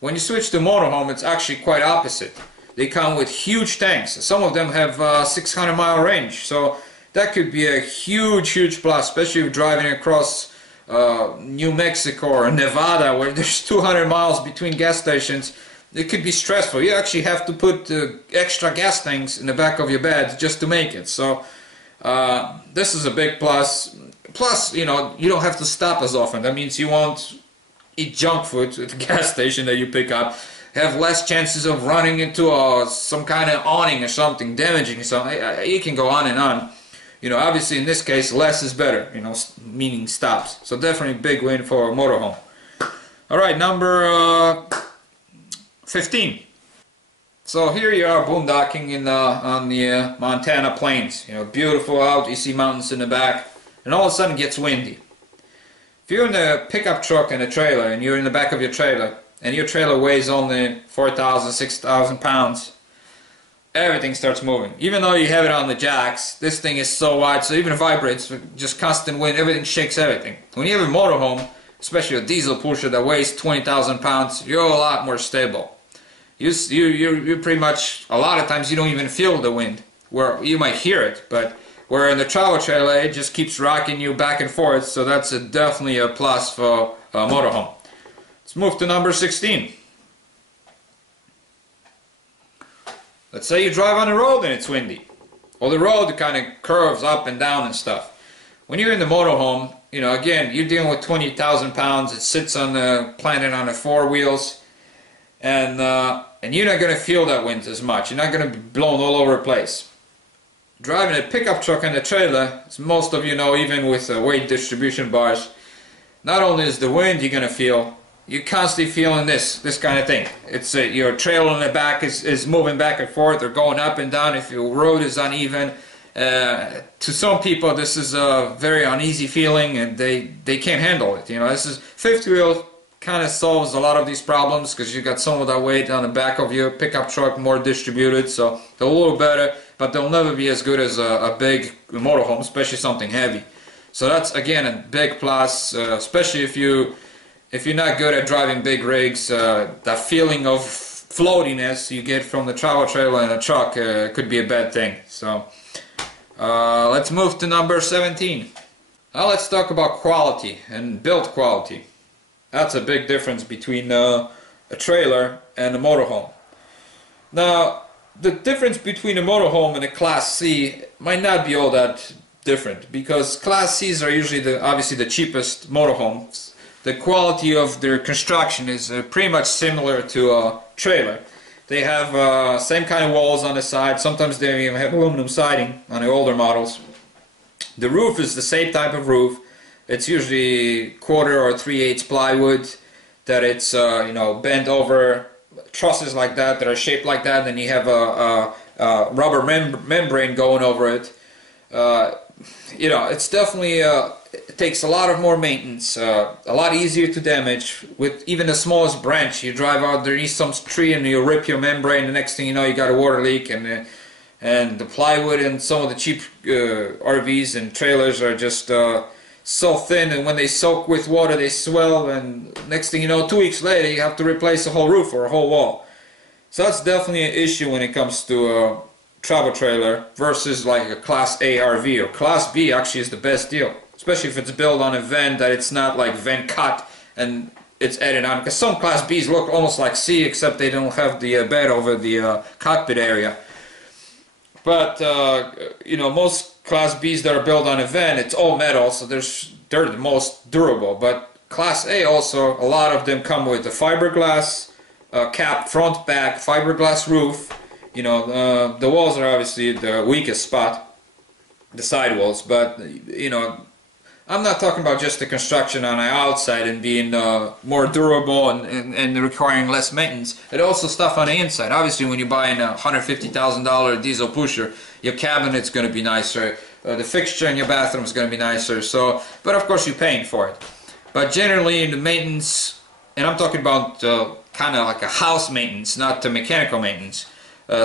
When you switch to motorhome, it's actually quite opposite. They come with huge tanks. Some of them have 600-mile range. So that could be a huge plus, especially if you're driving across New Mexico or Nevada, where there's 200 miles between gas stations. it could be stressful. You actually have to put extra gas tanks in the back of your bed just to make it. So this is a big plus. Plus, you know, you don't have to stop as often. That means you won't eat junk food at the gas station that you pick up. Have less chances of running into some kind of awning or something, damaging something. You can go on and on. You know, obviously in this case, less is better, you know, meaning stops. So definitely big win for a motorhome. Alright, number 15. So here you are boondocking on the Montana plains. You know, beautiful out, you see mountains in the back, and all of a sudden it gets windy. If you're in a pickup truck and a trailer, and you're in the back of your trailer, and your trailer weighs only 4,000, 6,000 pounds, everything starts moving. Even though you have it on the jacks, this thing is so wide, so even if it vibrates, just constant wind, everything shakes everything. When you have a motorhome, especially a diesel pusher that weighs 20,000 pounds, you're a lot more stable. You're pretty much, a lot of times you don't even feel the wind, where you might hear it, but where in the travel trailer it just keeps rocking you back and forth, so that's definitely a plus for a motorhome. Let's move to number 16. Let's say you drive on the road and it's windy. Well, the road kind of curves up and down and stuff. When you're in the motorhome, you know, again, you're dealing with 20,000 pounds. It sits on the planet on the four wheels, and you're not going to feel that wind as much. You're not going to be blown all over the place. Driving a pickup truck and a trailer, as most of you know, even with weight distribution bars, not only is the wind you're going to feel, you're constantly feeling this kind of thing. It's your trailer in the back is moving back and forth or going up and down if your road is uneven. To some people this is a very uneasy feeling and they can't handle it. You know, this is fifth wheel kind of solves a lot of these problems because you got some of that weight on the back of your pickup truck more distributed, so they're a little better, but they'll never be as good as a big motorhome, especially something heavy. So that's again a big plus, especially if you're not good at driving big rigs. That feeling of floatiness you get from the travel trailer and a truck could be a bad thing. So let's move to number 17. Now let's talk about quality and build quality. That's a big difference between a trailer and a motorhome. Now the difference between a motorhome and a Class C might not be all that different, because Class C's are usually obviously the cheapest motorhomes. The quality of their construction is pretty much similar to a trailer. They have same kind of walls on the side. Sometimes they even have aluminum siding on the older models. The roof is the same type of roof. It's usually 1/4 or 3/8 plywood that it's you know, bent over trusses like that are shaped like that. Then you have a rubber membrane going over it. You know, it's definitely it takes a lot of more maintenance, a lot easier to damage. With even the smallest branch, you drive out underneath some tree and you rip your membrane. The next thing you know, you got a water leak, and the plywood and some of the cheap RVs and trailers are just so thin, and when they soak with water, they swell, and next thing you know, 2 weeks later, you have to replace a whole roof or a whole wall. So that's definitely an issue when it comes to a travel trailer versus like a Class A RV. Or Class B actually is the best deal, especially if it's built on a vent that it's not like vent cut and it's added on, because some Class Bs look almost like C except they don't have the bed over the cockpit area. But you know, most Class Bs that are built on a vent, it's all metal, so they're the most durable. But Class A also, a lot of them come with a fiberglass cap, front, back, fiberglass roof. You know, the walls are obviously the weakest spot, the side walls, but you know, I'm not talking about just the construction on the outside and being more durable and requiring less maintenance. It also stuff on the inside. Obviously, when you're buying a $150,000 diesel pusher, your cabinet's going to be nicer. The fixture in your bathroom is going to be nicer. So, but of course, you're paying for it. But generally, the maintenance, and I'm talking about kind of like a house maintenance, not the mechanical maintenance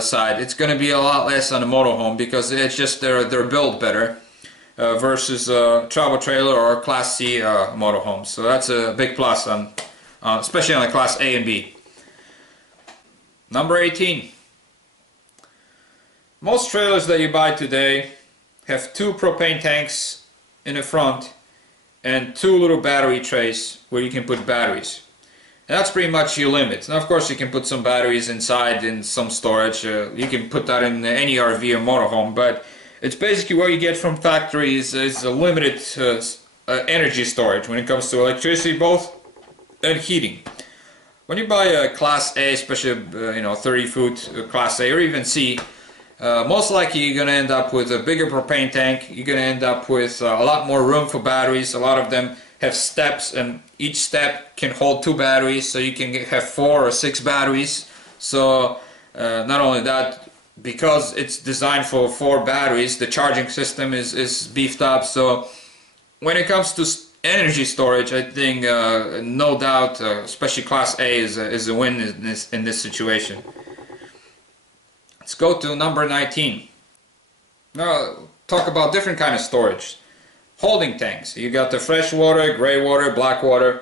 side. It's going to be a lot less on a motorhome because it's just they're built better. Versus a travel trailer or a Class C motorhome. So that's a big plus on, especially on the Class A and B. Number 18. Most trailers that you buy today have 2 propane tanks in the front and 2 little battery trays where you can put batteries. And that's pretty much your limit. Now, of course, you can put some batteries inside in some storage. You can put that in any RV or motorhome, but it's basically what you get from factories is a limited energy storage when it comes to electricity, both, and heating. When you buy a Class A, especially 30-foot Class A or even C, most likely you're going to end up with a bigger propane tank. You're going to end up with a lot more room for batteries. A lot of them have steps, and each step can hold 2 batteries, so you can have 4 or 6 batteries. So not only that, because it's designed for 4 batteries, the charging system is beefed up. So when it comes to energy storage, I think no doubt, especially Class A is a win in this situation. Let's go to number 19. Now talk about different kind of storage. Holding tanks. You got the fresh water, gray water, black water.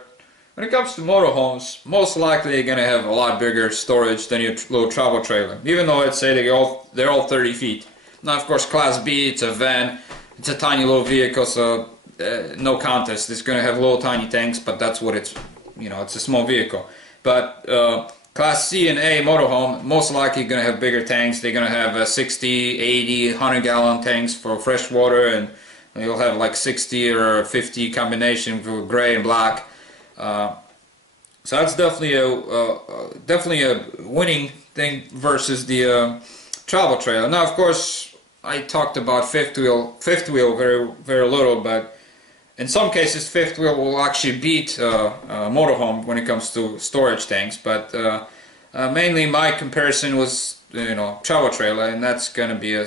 When it comes to motorhomes, most likely you're going to have a lot bigger storage than your little travel trailer. Even though I'd say they're all 30 feet. Now of course Class B, it's a van, it's a tiny little vehicle, so no contest. It's going to have little tiny tanks, but that's what it's, it's a small vehicle. But Class C and A motorhome, most likely going to have bigger tanks. They're going to have 60, 80, 100-gallon tanks for fresh water, and you'll have like 60 or 50 combination for gray and black. So that's definitely a winning thing versus the travel trailer. Now, of course, I talked about fifth wheel very little, but in some cases, fifth wheel will actually beat motorhome when it comes to storage tanks. But mainly, my comparison was travel trailer, and that's going to be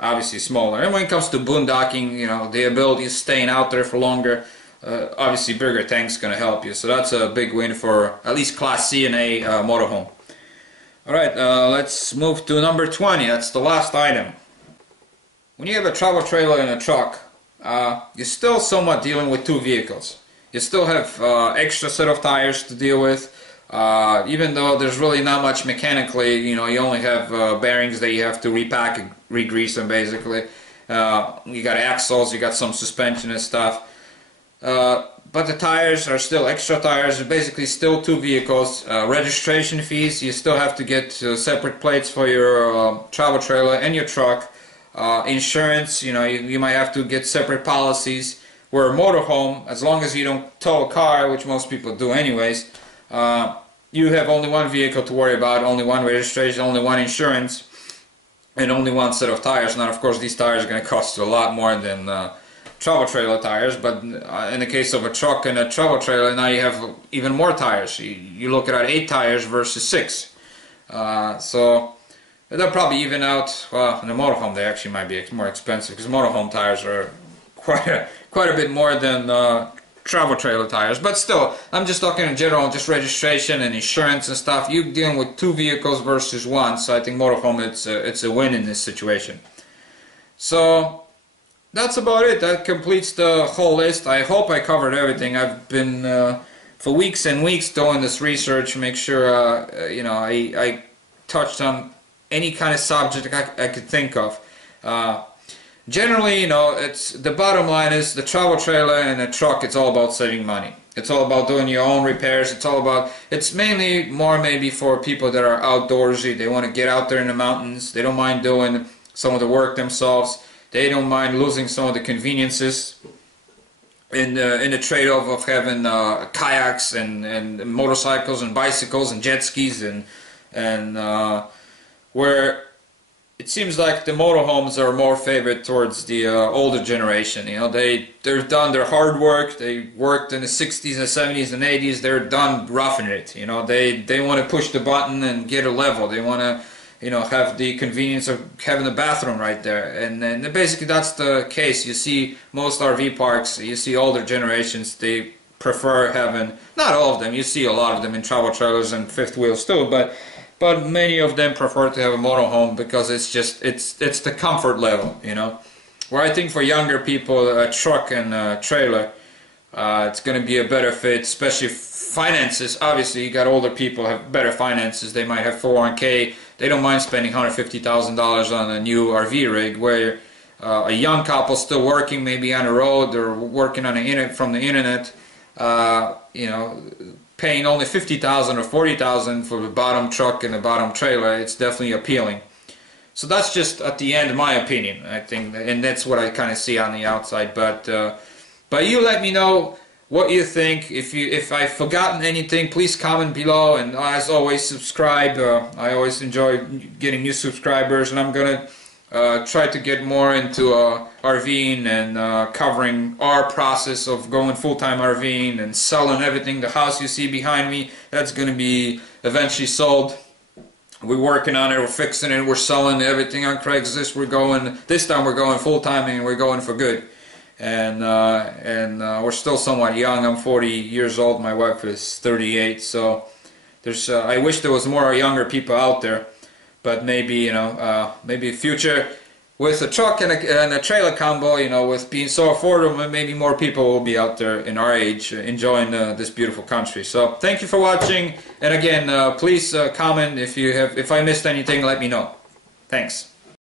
obviously smaller. And when it comes to boondocking, the ability of staying out there for longer, obviously bigger tanks going to help you. So that's a big win for at least Class C and A motorhome. Alright, let's move to number 20. That's the last item. When you have a travel trailer and a truck, you're still somewhat dealing with 2 vehicles. You still have extra set of tires to deal with. Even though there's really not much mechanically, you only have bearings that you have to repack and re-grease them basically. You got axles, you got some suspension and stuff. But the tires are still extra tires. They're basically still 2 vehicles. Registration fees, you still have to get separate plates for your travel trailer and your truck. Insurance, you might have to get separate policies. Where a motorhome, as long as you don't tow a car, which most people do anyways, you have only 1 vehicle to worry about, only 1 registration, only 1 insurance, and only 1 set of tires. Now, of course, these tires are going to cost you a lot more than travel trailer tires, but in the case of a truck and a travel trailer, now you have even more tires. You look at 8 tires versus 6. So they'll probably even out. Well, in a motorhome, they actually might be more expensive because motorhome tires are quite a bit more than travel trailer tires. But still, I'm just talking in general, just registration and insurance and stuff. You're dealing with 2 vehicles versus 1, so I think motorhome it's a win in this situation. So that's about it. That completes the whole list. I hope I covered everything. I've been for weeks and weeks doing this research, make sure I touched on any kind of subject I could think of. Generally, it's the bottom line is the travel trailer and the truck. It's all about saving money. It's all about doing your own repairs. It's mainly more maybe for people that are outdoorsy. They want to get out there in the mountains. They don't mind doing some of the work themselves. They don't mind losing some of the conveniences in the trade-off of having kayaks and motorcycles and bicycles and jet skis and where it seems like the motorhomes are more favored towards the older generation. They've done their hard work. They worked in the 60s and 70s and 80s. They're done roughing it. They want to push the button and get a level. They want to have the convenience of having a bathroom right there. And basically that's the case. You see most RV parks, you see older generations, they prefer having, not all of them, you see a lot of them in travel trailers and fifth wheels too, but many of them prefer to have a motorhome because it's the comfort level, Where I think for younger people, a truck and a trailer, it's going to be a better fit, especially finances. Obviously, you got older people have better finances. They might have 401k. They don't mind spending $150,000 on a new RV rig. Where a young couple still working, maybe on the road or working on from the internet, paying only 50,000 or 40,000 for the bottom truck and the bottom trailer, it's definitely appealing. So that's just at the end my opinion, I think, and that's what I kind of see on the outside. But you let me know what you think. If I've forgotten anything, please comment below, and as always, subscribe. I always enjoy getting new subscribers, and I'm gonna try to get more into RVing and covering our process of going full-time RVing and selling everything. The house you see behind me, that's gonna be eventually sold. We're working on it, we're fixing it, we're selling everything on Craigslist. This time we're going full-time, and we're going for good. And we're still somewhat young. I'm 40 years old, my wife is 38, so there's I wish there was more younger people out there, but maybe, you know, maybe future with a truck and a trailer combo, you know, with being so affordable, maybe more people will be out there in our age enjoying this beautiful country. So thank you for watching, and again, please comment if I missed anything, let me know. Thanks.